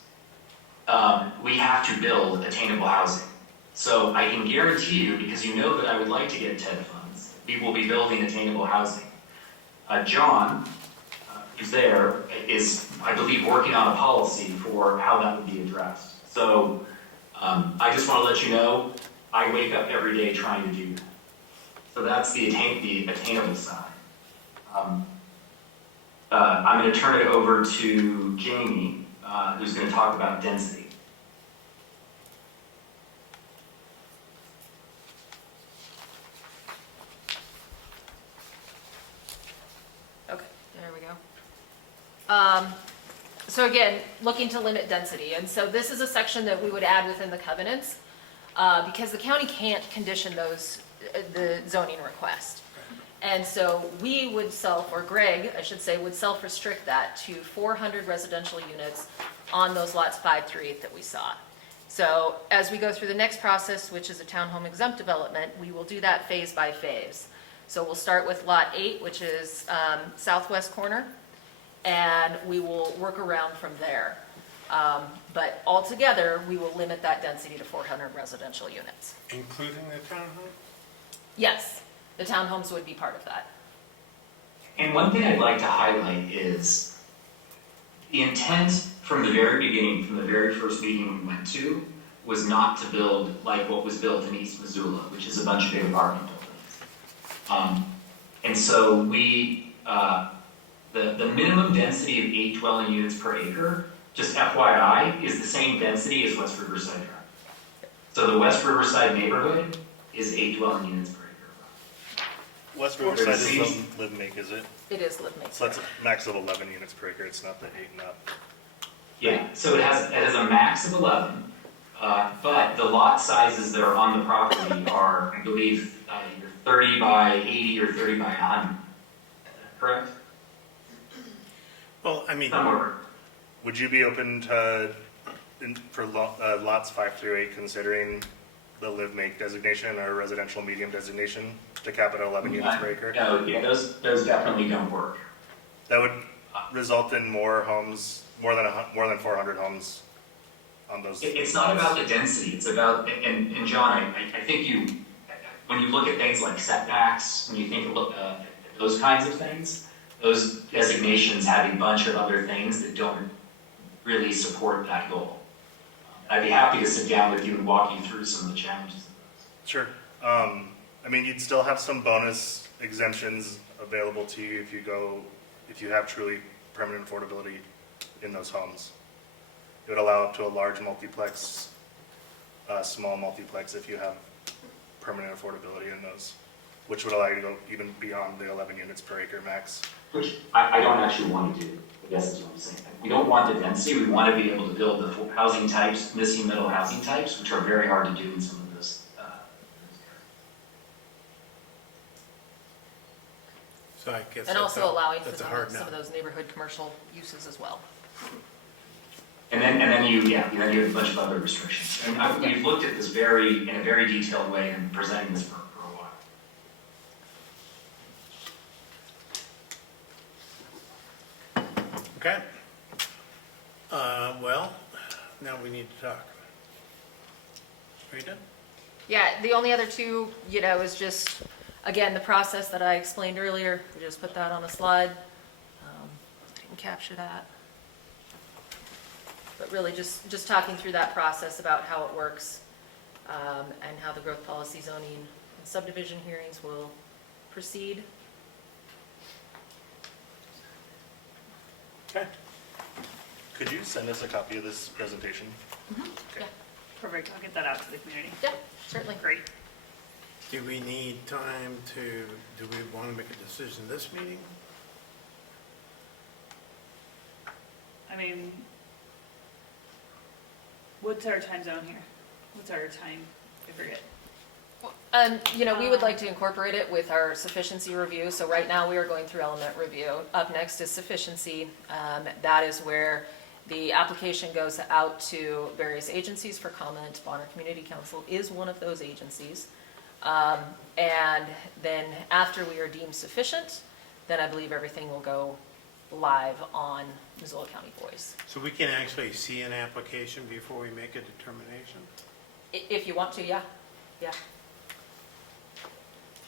we have to build attainable housing. So I can guarantee you, because you know that I would like to get TED funds, we will be building attainable housing. John, who's there, is, I believe, working on a policy for how that would be addressed. So I just want to let you know, I wake up every day trying to do that. So that's the attainable side. I'm going to turn it over to Jamie, who's going to talk about density. Okay, there we go. So again, looking to limit density, and so this is a section that we would add within the covenants, because the county can't condition those, the zoning request. And so we would or Greg, I should say, would self-restrict that to 400 residential units on those lots 5 through 8 that we saw. So as we go through the next process, which is a townhome exempt development, we will do that phase by phase. So we'll start with lot 8, which is southwest corner, and we will work around from there. But altogether, we will limit that density to 400 residential units. Including the townhome? Yes, the townhomes would be part of that. And one thing I'd like to highlight is the intent from the very beginning, from the very first meeting we went to, was not to build like what was built in East Missoula, which is a bunch of big apartment buildings. And so we, the minimum density of 8 dwelling units per acre, just FYI, is the same density as West Riverside Drive. So the West Riverside neighborhood is 8 dwelling units per acre. West Riverside is the live make, is it? It is live make. So that's a max of 11 units per acre, it's not the 8 and up. Yeah, so it has a max of 11, but the lot sizes that are on the property are, I believe, either 30 by 80 or 30 by 100. Correct? Well, I mean, Somewhere. Would you be open to, for lots 5 through 8, considering the live make designation or residential medium designation to cap it at 11 units per acre? No, yeah, those definitely don't work. That would result in more homes, more than 400 homes on those. It's not about the density, it's about, and John, I think when you look at things like setbacks, when you think of those kinds of things, those designations have a bunch of other things that don't really support that goal. I'd be happy to sit down with you and walk you through some of the challenges of those. Sure. I mean, you'd still have some bonus exemptions available to you if you have truly permanent affordability in those homes. It would allow up to a large multiplex, small multiplex if you have permanent affordability in those, which would allow you to go even beyond the 11 units per acre max. Which I don't actually want to do, I guess is what I'm saying. We don't want the density, we want to be able to build the housing types, missing middle housing types, which are very hard to do in some of those. so I guess And also allowing for that's a hard some no. of those neighborhood commercial uses as well. And then you have a bunch of other restrictions. And we've looked at this in a very detailed way and presenting this for a while. Okay. Well, now we need to talk. Are you done? Yeah, the only other two, is just, again, the process that I explained earlier. We just put that on a slide. Didn't capture that. But really just talking through that process about how it works, and how the growth policy zoning and subdivision hearings will proceed. Okay. Could you send us a copy of this presentation? Okay. Yeah, Perfect, I'll get that out to the community. yeah, certainly. Great. Do we need time do we want to make a decision this meeting? I mean, what's our time zone here? What's our time I forget. We would like to incorporate it with our sufficiency review. So right now, we are going through element review. Up next is sufficiency. That is where the application goes out to various agencies for comment. Bonner Community Council is one of those agencies. And then after we are deemed sufficient, then I believe everything will go live on Missoula County Voice. So we can actually see an application before we make a determination? If you want to, yeah.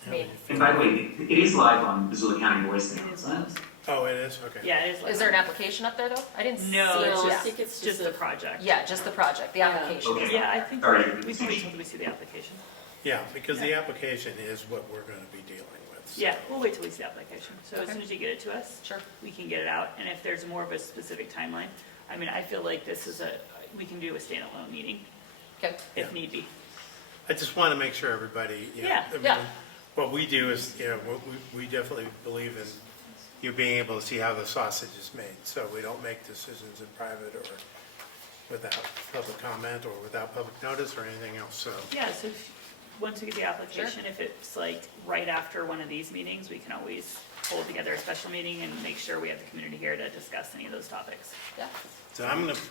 I mean, And by the way, it is live on Missoula County Voice now, It is isn't it? live. Oh, it is? Okay. Yeah, it is live. is there an application up there though? I didn't see No, it. it's I yet. think it's just the project. Yeah, just the project, the Yeah. application. Okay. Yeah, I think Sorry. we can wait until we see the application. Yeah, because the application is what we're going to be dealing with. so- Yeah, we'll wait till we see the application. So as Okay. soon as you get it to us, Sure. we can get it out. And if there's more of a specific timeline, I mean, I feel like this is we can do a standalone meeting Okay. if Yeah. need be. I just want to make sure everybody, Yeah, I mean, yeah. what we do is, we definitely believe in you being able to see how the sausage is made. So we don't make decisions in private or without public comment or without public notice or anything else, so. Yeah, so once we get the application, if it's like right after one of these meetings, we can always hold together a special meeting and make sure we have the community here to discuss any of those topics. Yeah. So I'm going to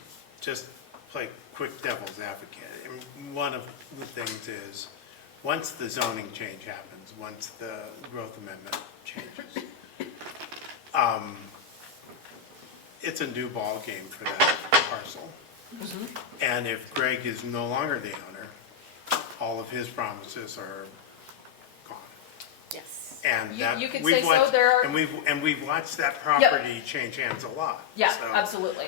just play quick devil's advocate. And one of the things is, once the zoning change happens, once the growth amendment changes, it's a new ball game for that parcel. And if Greg is no longer the owner, all of his promises are gone. Yes. And that You could we've say so. watched- There are. And we've watched that property change hands a lot. Yeah, So, absolutely.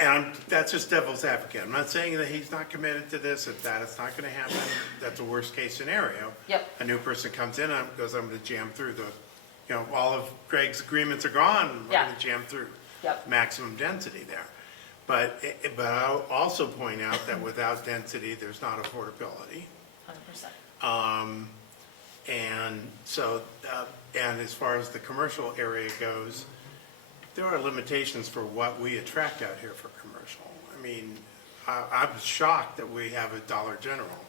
And that's just devil's advocate. I'm not saying that he's not committed to this, that it's not gonna happen. That's a worst case scenario. Yep. A new person comes in and goes, I'm gonna jam through all of Greg's agreements are gone. We're Yeah. gonna jam through Yep. maximum density there. But I'll also point out that without density, there's not affordability. 100%. And so, and as far as the commercial area goes, there are limitations for what we attract out here for commercial. I mean, I was shocked that we have a Dollar General.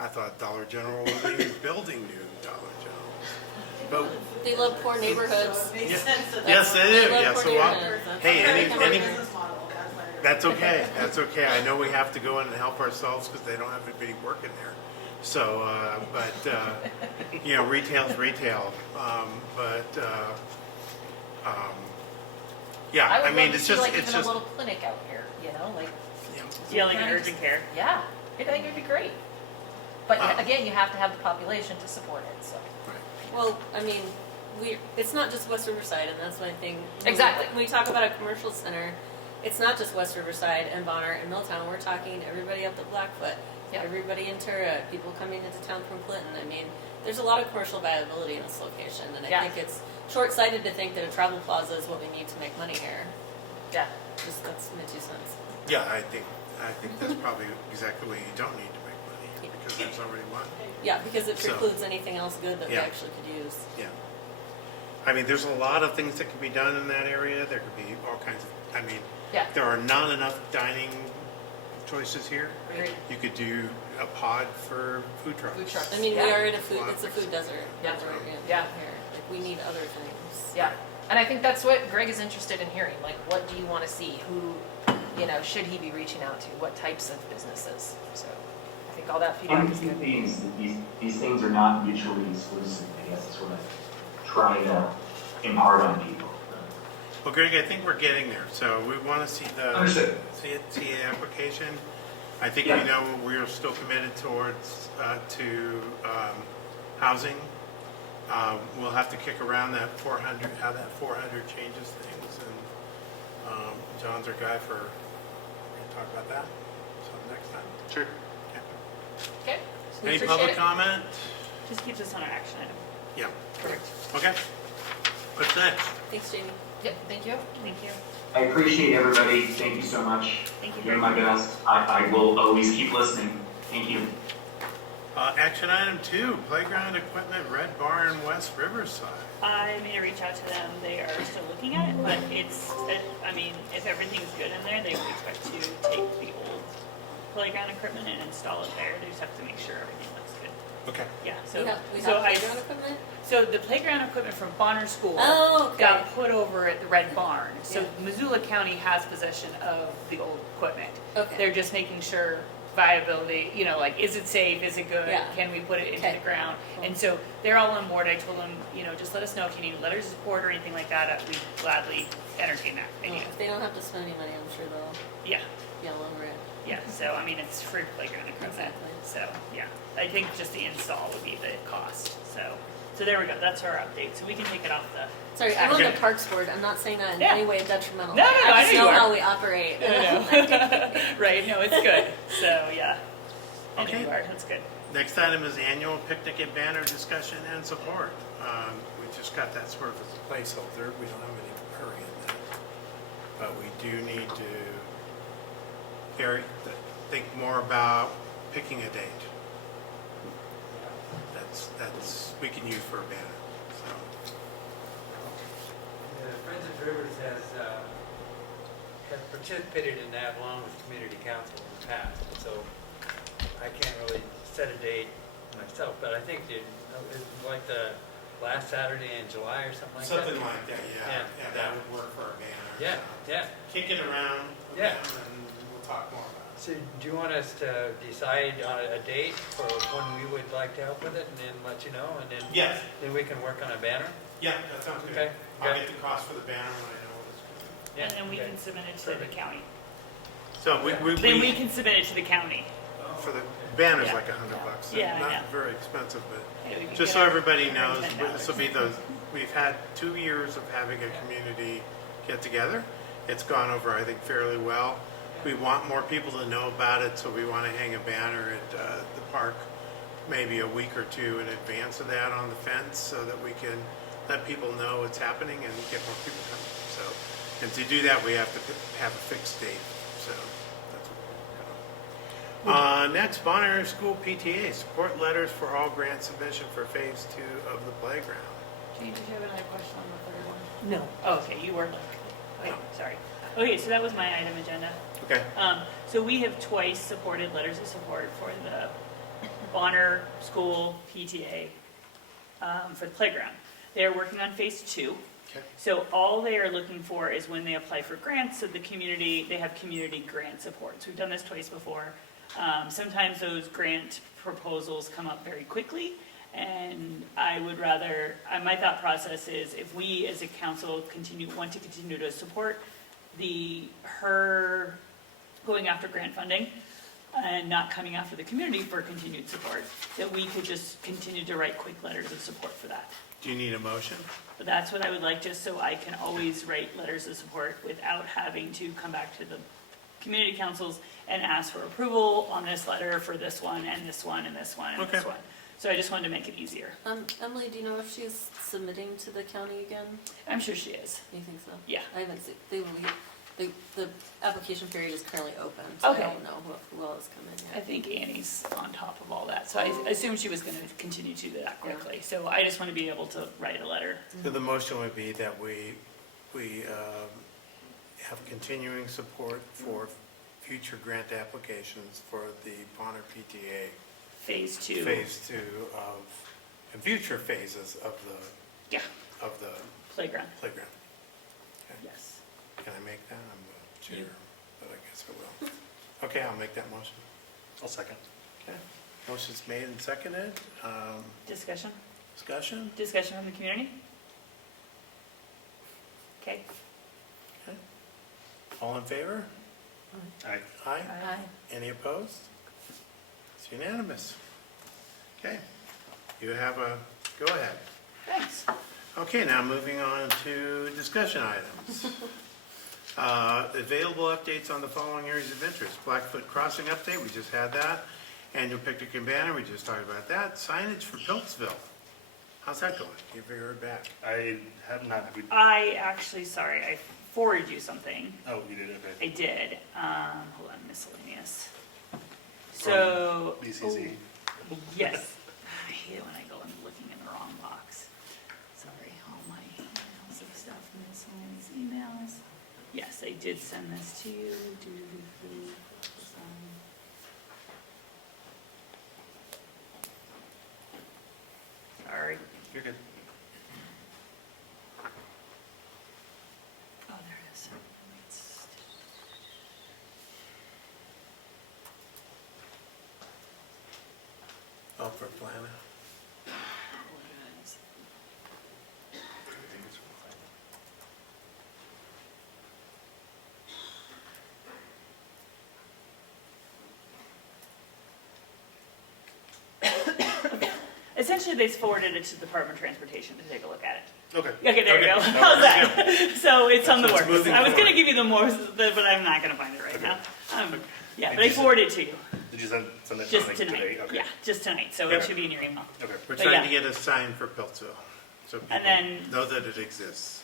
I thought Dollar General would be building new Dollar Generals. They love poor neighborhoods. Yes, they do, love yeah, poor so, neighborhoods. hey, any, Business model, that's why they're- that's okay, that's okay. I know we have to go in and help ourselves because they don't have anybody working there. So, retail's retail. Yeah, I I would mean, love to it's see just, like it's even a just, little clinic out here, like. Yeah, like an urgent care. Yeah, I think it'd be great. But Ah. again, you have to have the population to support it, so. Well, I mean, it's not just West Riverside, and that's my thing. Exactly. When we talk about a commercial center, it's not just West Riverside and Bonner and Milltown. We're talking everybody up to Blackfoot, Yep. everybody in Tura, people coming into town from Clinton. I mean, there's a lot of commercial viability in this location, and I Yeah. think it's short-sighted to think that a travel plaza is what we need to make money here. Yeah. That's my 2 cents. yeah, I think that's probably exactly what you don't need to make money here because there's already one. Yeah, because it So- precludes anything else good that we Yeah. actually could use. Yeah. I mean, there's a lot of things that can be done in that area. There could be all kinds of, Yeah. there are not enough dining choices here. Agreed. You could do a pod for food trucks. Food trucks. I mean, Yeah. we are in it's a food desert. Yeah. That's where we're in Yeah. here. Like, we need other things. Yeah, and I think that's what Greg is interested in hearing, like, what do you want to see? Who, should he be reaching out to? What types of businesses? So I think all that feedback And is the good. thing is that these things are not mutually exclusive, I guess is what I try to impart on people. Well, Greg, I think we're getting there. So we want to see Understood. see the application. I think Yeah. we know we're still committed towards, to housing. We'll have to kick around that 400, how that 400 changes things. And John's our guy for, we're going to talk about that. So next time. Sure. Okay. We Any appreciate public it. comment? Just keeps us on our action item. Yeah. Correct. Okay. What's next? Thanks, Jamie. Yep, thank you. Thank you. I appreciate everybody. Thank you so much. Thank you Doing very my much. best. I will always keep listening. Thank you. Action item 2, playground equipment, Red Barn, West Riverside. I may reach out to them. They are still looking at it, but if everything's good in there, they would expect to take the old playground equipment and install it there. They just have to make sure everything looks good. Okay. Yeah, We so, have so I, playground equipment? so the playground equipment from Bonner School Oh, okay. got put over at the Red Barn. So Yeah. Missoula County has possession of the old equipment. Okay. They're just making sure viability, you know, like, is it safe, is it good, Yeah. can we put it into Okay. the ground? Cool. And so they're all on board. I told them, you know, just let us know if you need letters of support or anything like that. We'd gladly entertain that Well, idea. if they don't have to spend any money, I'm sure they'll Yeah. yell over it. Yeah, so I mean, it's free playground equipment. Exactly. So, yeah, I think just the install would be the cost. So there we go. That's our update. So we can take it off the. Sorry, I'm on Okay. the Parks Board. I'm not saying that in Yeah. any way detrimental. No, no, no, I I just know you know are. how we operate. Right, no, it's good. So, yeah. I know Okay. you are. That's good. Next item is annual picnic and banner discussion and support. We just got that sort of as a placeholder. We don't have any hurry in that. But we do need to, Gary, think more about picking a date. That's we can use for a banner. So The Friends of Rivers has participated in that along with community council in the past. So I can't really set a date myself, but I think it's like the last Saturday in July or something like that. something like that, yeah. Yeah. That would work for a banner. Yeah, yeah. Kick it around, Yeah. and we'll talk more about it. So do you want us to decide on a date for when we would like to help with it and then let you know and then? Yes. Then we can work on a banner? Yeah, that sounds good. Okay. I'll Okay. get the cost for the banner when I know what it's going to be. And then we okay. can submit it to Perfect. the county. So Then we can submit it to the county. for the banner's Yeah. like $100. Yeah, Not yeah. very expensive, but Yeah, we can just get so our- everybody our knows, $10. this will be we've had 2 years of having a community get together. It's gone over, I think, fairly well. We want more people to know about it, so we want to hang a banner at the park maybe a week or two in advance of that on the fence so that we can let people know what's happening and get more people coming. So, and to do that, we have to have a fixed date. So that's what we're going. Next, Bonner School PTA, support letters for all grant submission for phase 2 of the playground. Do you have another question on the third one? No. Oh, okay, you were like, okay, sorry. Okay, so that was my item agenda. Okay. So we have twice supported letters of support for the Bonner School PTA for the playground. They are working on phase 2. Okay. So all they are looking for is when they apply for grants, so the community, they have community grant support. So we've done this twice before. Sometimes those grant proposals come up very quickly, and I would rather, my thought process is if we as a council want to continue to support her going after grant funding and not coming after the community for continued support, that we could just continue to write quick letters of support for that. Do you need a motion? But that's what I would like, just so I can always write letters of support without having to come back to the community councils and ask for approval on this letter for this one and this one and this one and this Okay. one. So I just wanted to make it easier. Emily, do you know if she's submitting to the county again? I'm sure she is. You think so? Yeah. I haven't seen, the application period is currently open, so Okay. I don't know who else come in I yet. think Annie's on top of all that, so I assumed she was gonna continue to do that quickly. So I just want to be able to write a letter. So the motion would be that we have continuing support for future grant applications for the Bonner PTA Phase 2. phase 2 and future phases of Yeah, the playground. playground. Okay. Yes. Can I make that? I'm the chair, but I guess I will. Okay, I'll make that motion. I'll second. Okay. Motion's made and seconded. Discussion? Discussion? Discussion from the community? Okay. Okay. All in favor? Aye. Aye. Aye. Any opposed? It's unanimous. Okay, you have a go-ahead. Thanks. Okay, now moving on to discussion items. Available updates on the following areas of interest. Blackfoot Crossing update, we just had that. Annual picnic and banner, we just talked about that. Signage for Piltsville. How's that going? Have you heard back? I have not. I actually, sorry, I forwarded you something. Oh, you did, okay. I did. Hold on, miscellaneous. So. BCC. Oh, yes. I hate it when I go and looking in the wrong box. Sorry, all my emails and stuff, miscellaneous emails. Yes, I did send this to you. Upper Plana. Essentially, they forwarded it to the Department of Transportation to take a look at it. Okay. Okay, there you go. Okay. How's that? So it's on the That's works. moving I was forward. gonna give you the more, but I'm not gonna find it right Okay. now. Yeah, And but I you said- forwarded it to you, Did you send it just to me tonight. today? Okay. Yeah, just tonight, so Okay. it should be in your email. Okay. We're But trying yeah. to get a sign for Piltsville, so people And then- know that it exists.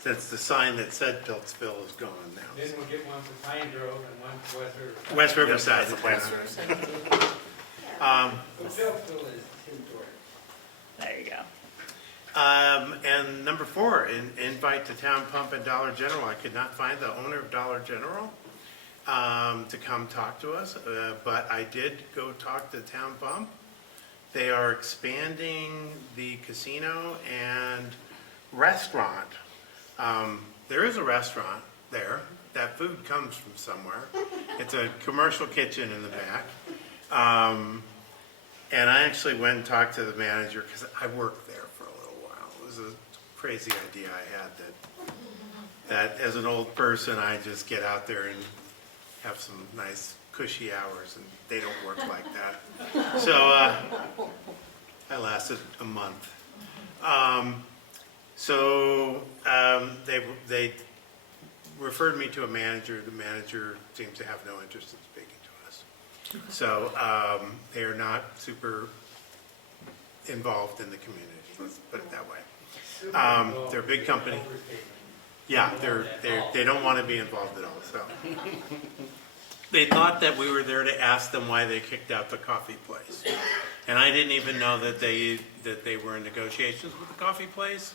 Since the sign that said Piltsville is gone now. Then we'll get one for Pine Grove and one for West River. West Riverside. That's the plan. So Phillipsville is indoor. There you go. And number 4, invite to Town Pump and Dollar General. I could not find the owner of Dollar General to come talk to us, but I did go talk to Town Pump. They are expanding the casino and restaurant. There is a restaurant there. That food comes from somewhere. It's a commercial kitchen in the back. And I actually went and talked to the manager because I worked there for a little while. It was a crazy idea I had that as an old person, I just get out there and have some nice cushy hours, and they don't work like that. So I lasted a month. They referred me to a manager. The manager seems to have no interest in speaking to us. So they are not super involved in the community, let's put it that way. They're a big company. Yeah, they don't want to be involved at all, so. They thought that we were there to ask them why they kicked out the coffee place. And I didn't even know that they were in negotiations with the coffee place,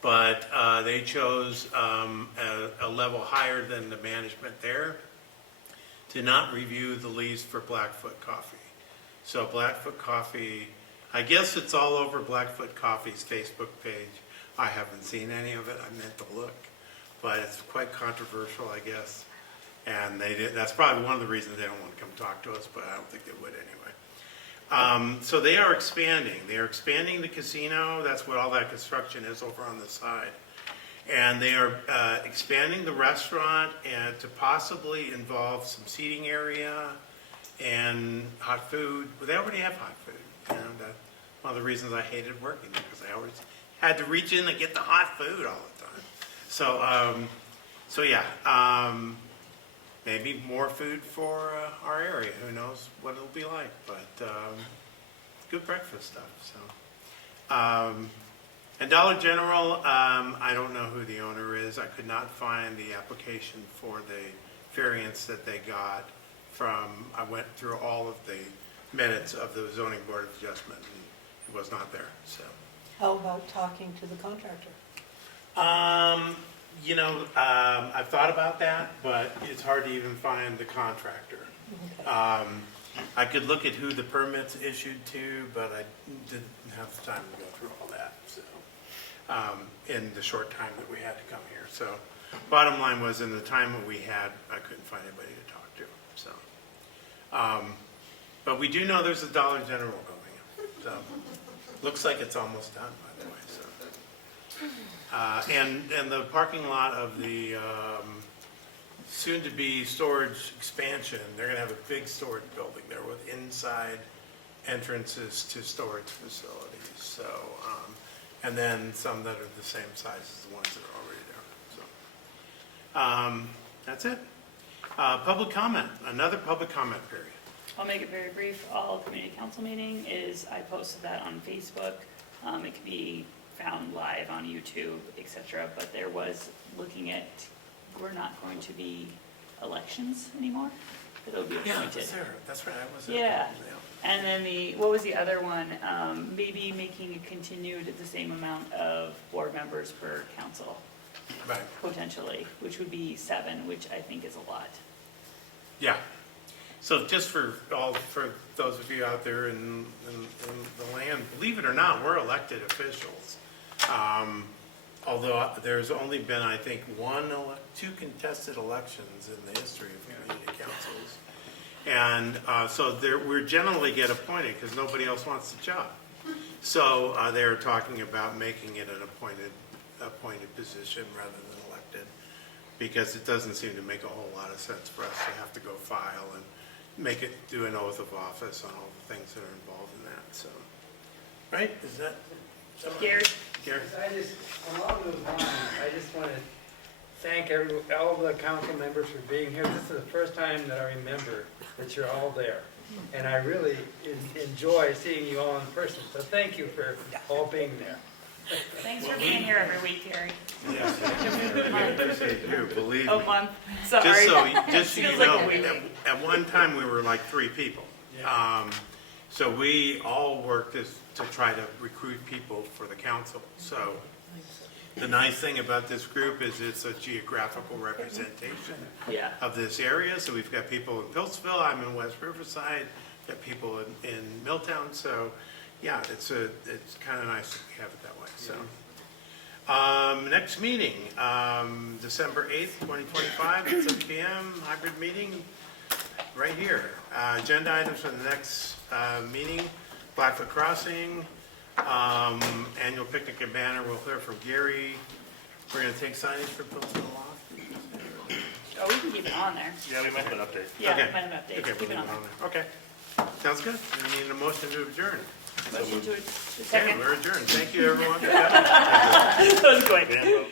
but they chose a level higher than the management there to not review the lease for Blackfoot Coffee. So Blackfoot Coffee, I guess it's all over Blackfoot Coffee's Facebook page. I haven't seen any of it. I meant to look, but it's quite controversial, I guess. And that's probably one of the reasons they don't want to come talk to us, but I don't think they would anyway. So they are expanding. They are expanding the casino. That's what all that construction is over on the side. And they are expanding the restaurant and to possibly involve some seating area and hot food. Well, they already have hot food. And one of the reasons I hated working there, because I always had to reach in and get the hot food all the time. So yeah. Maybe more food for our area. Who knows what it'll be like, but good breakfast stuff. So, and Dollar General, I don't know who the owner is. I could not find the application for the variance that they got from. I went through all of the minutes of the Zoning Board of Adjustment, and it was not there. So, How about talking to the contractor? I've thought about that, but it's hard to even find the contractor. I could look at who the permit's issued to, but I didn't have the time to go through all that, so, in the short time that we had to come here. So, bottom line was, in the time that we had, I couldn't find anybody to talk to, so. But we do know there's a Dollar General going, so, looks like it's almost done, by the way, so. And the parking lot of the soon-to-be storage expansion, they're going to have a big storage building there with inside entrances to storage facilities. So, and then some that are the same size as the ones that are already there. So, that's it. Public comment, another public comment period. I'll make it very brief. All community council meeting is, I posted that on Facebook. It can be found live on YouTube, etc. But there was looking at, we're not going to be elections anymore. It'll be appointed. That's right. I was there. Yeah. And then what was the other one? Maybe making it continued at the same amount of board members per council. Right. Potentially, which would be 7, which I think is a lot. Yeah. So just for those of you out there in the land, believe it or not, we're elected officials. Although there's only been, I think, 2 contested elections in the history of community councils. And so we generally get appointed because nobody else wants the job. So they were talking about making it an appointed position rather than elected, because it doesn't seem to make a whole lot of sense for us to have to go file and do an oath of office on all the things that are involved in that, so. Right, is that? Gary? Gary? Along those lines, I just want to thank all the council members for being here. This is the first time that I remember that you're all there. And I really enjoy seeing you all in person, so thank you for all being there. Thanks for being here every week, Gary. Yes, I appreciate you, believe me. A month, sorry. Just so you Feels like know, a week. at one time, we were like 3 people. So we all worked to try to recruit people for the council. So the nice thing about this group is it's a geographical representation of this area. So we've got people in Pilsville, I'm in West Riverside, got people in Milltown. So yeah, it's kind of nice that we have it that way. So next meeting, December 8th, 2025, at 7 p.m., hybrid meeting right here. Agenda items for the next meeting, Blackfoot Crossing, annual picnic and banner. We'll hear from Gary. We're going to take signage for Pilsville Loft. Oh, we can keep it on there. Yeah, we might have an update. Yeah, Okay. might have an update. Okay, Keep it we'll on leave there. Okay, sounds good. We need a motion to adjourn. Motion to Okay, second. we're adjourned. Thank you, everyone. That was quick. Van vote.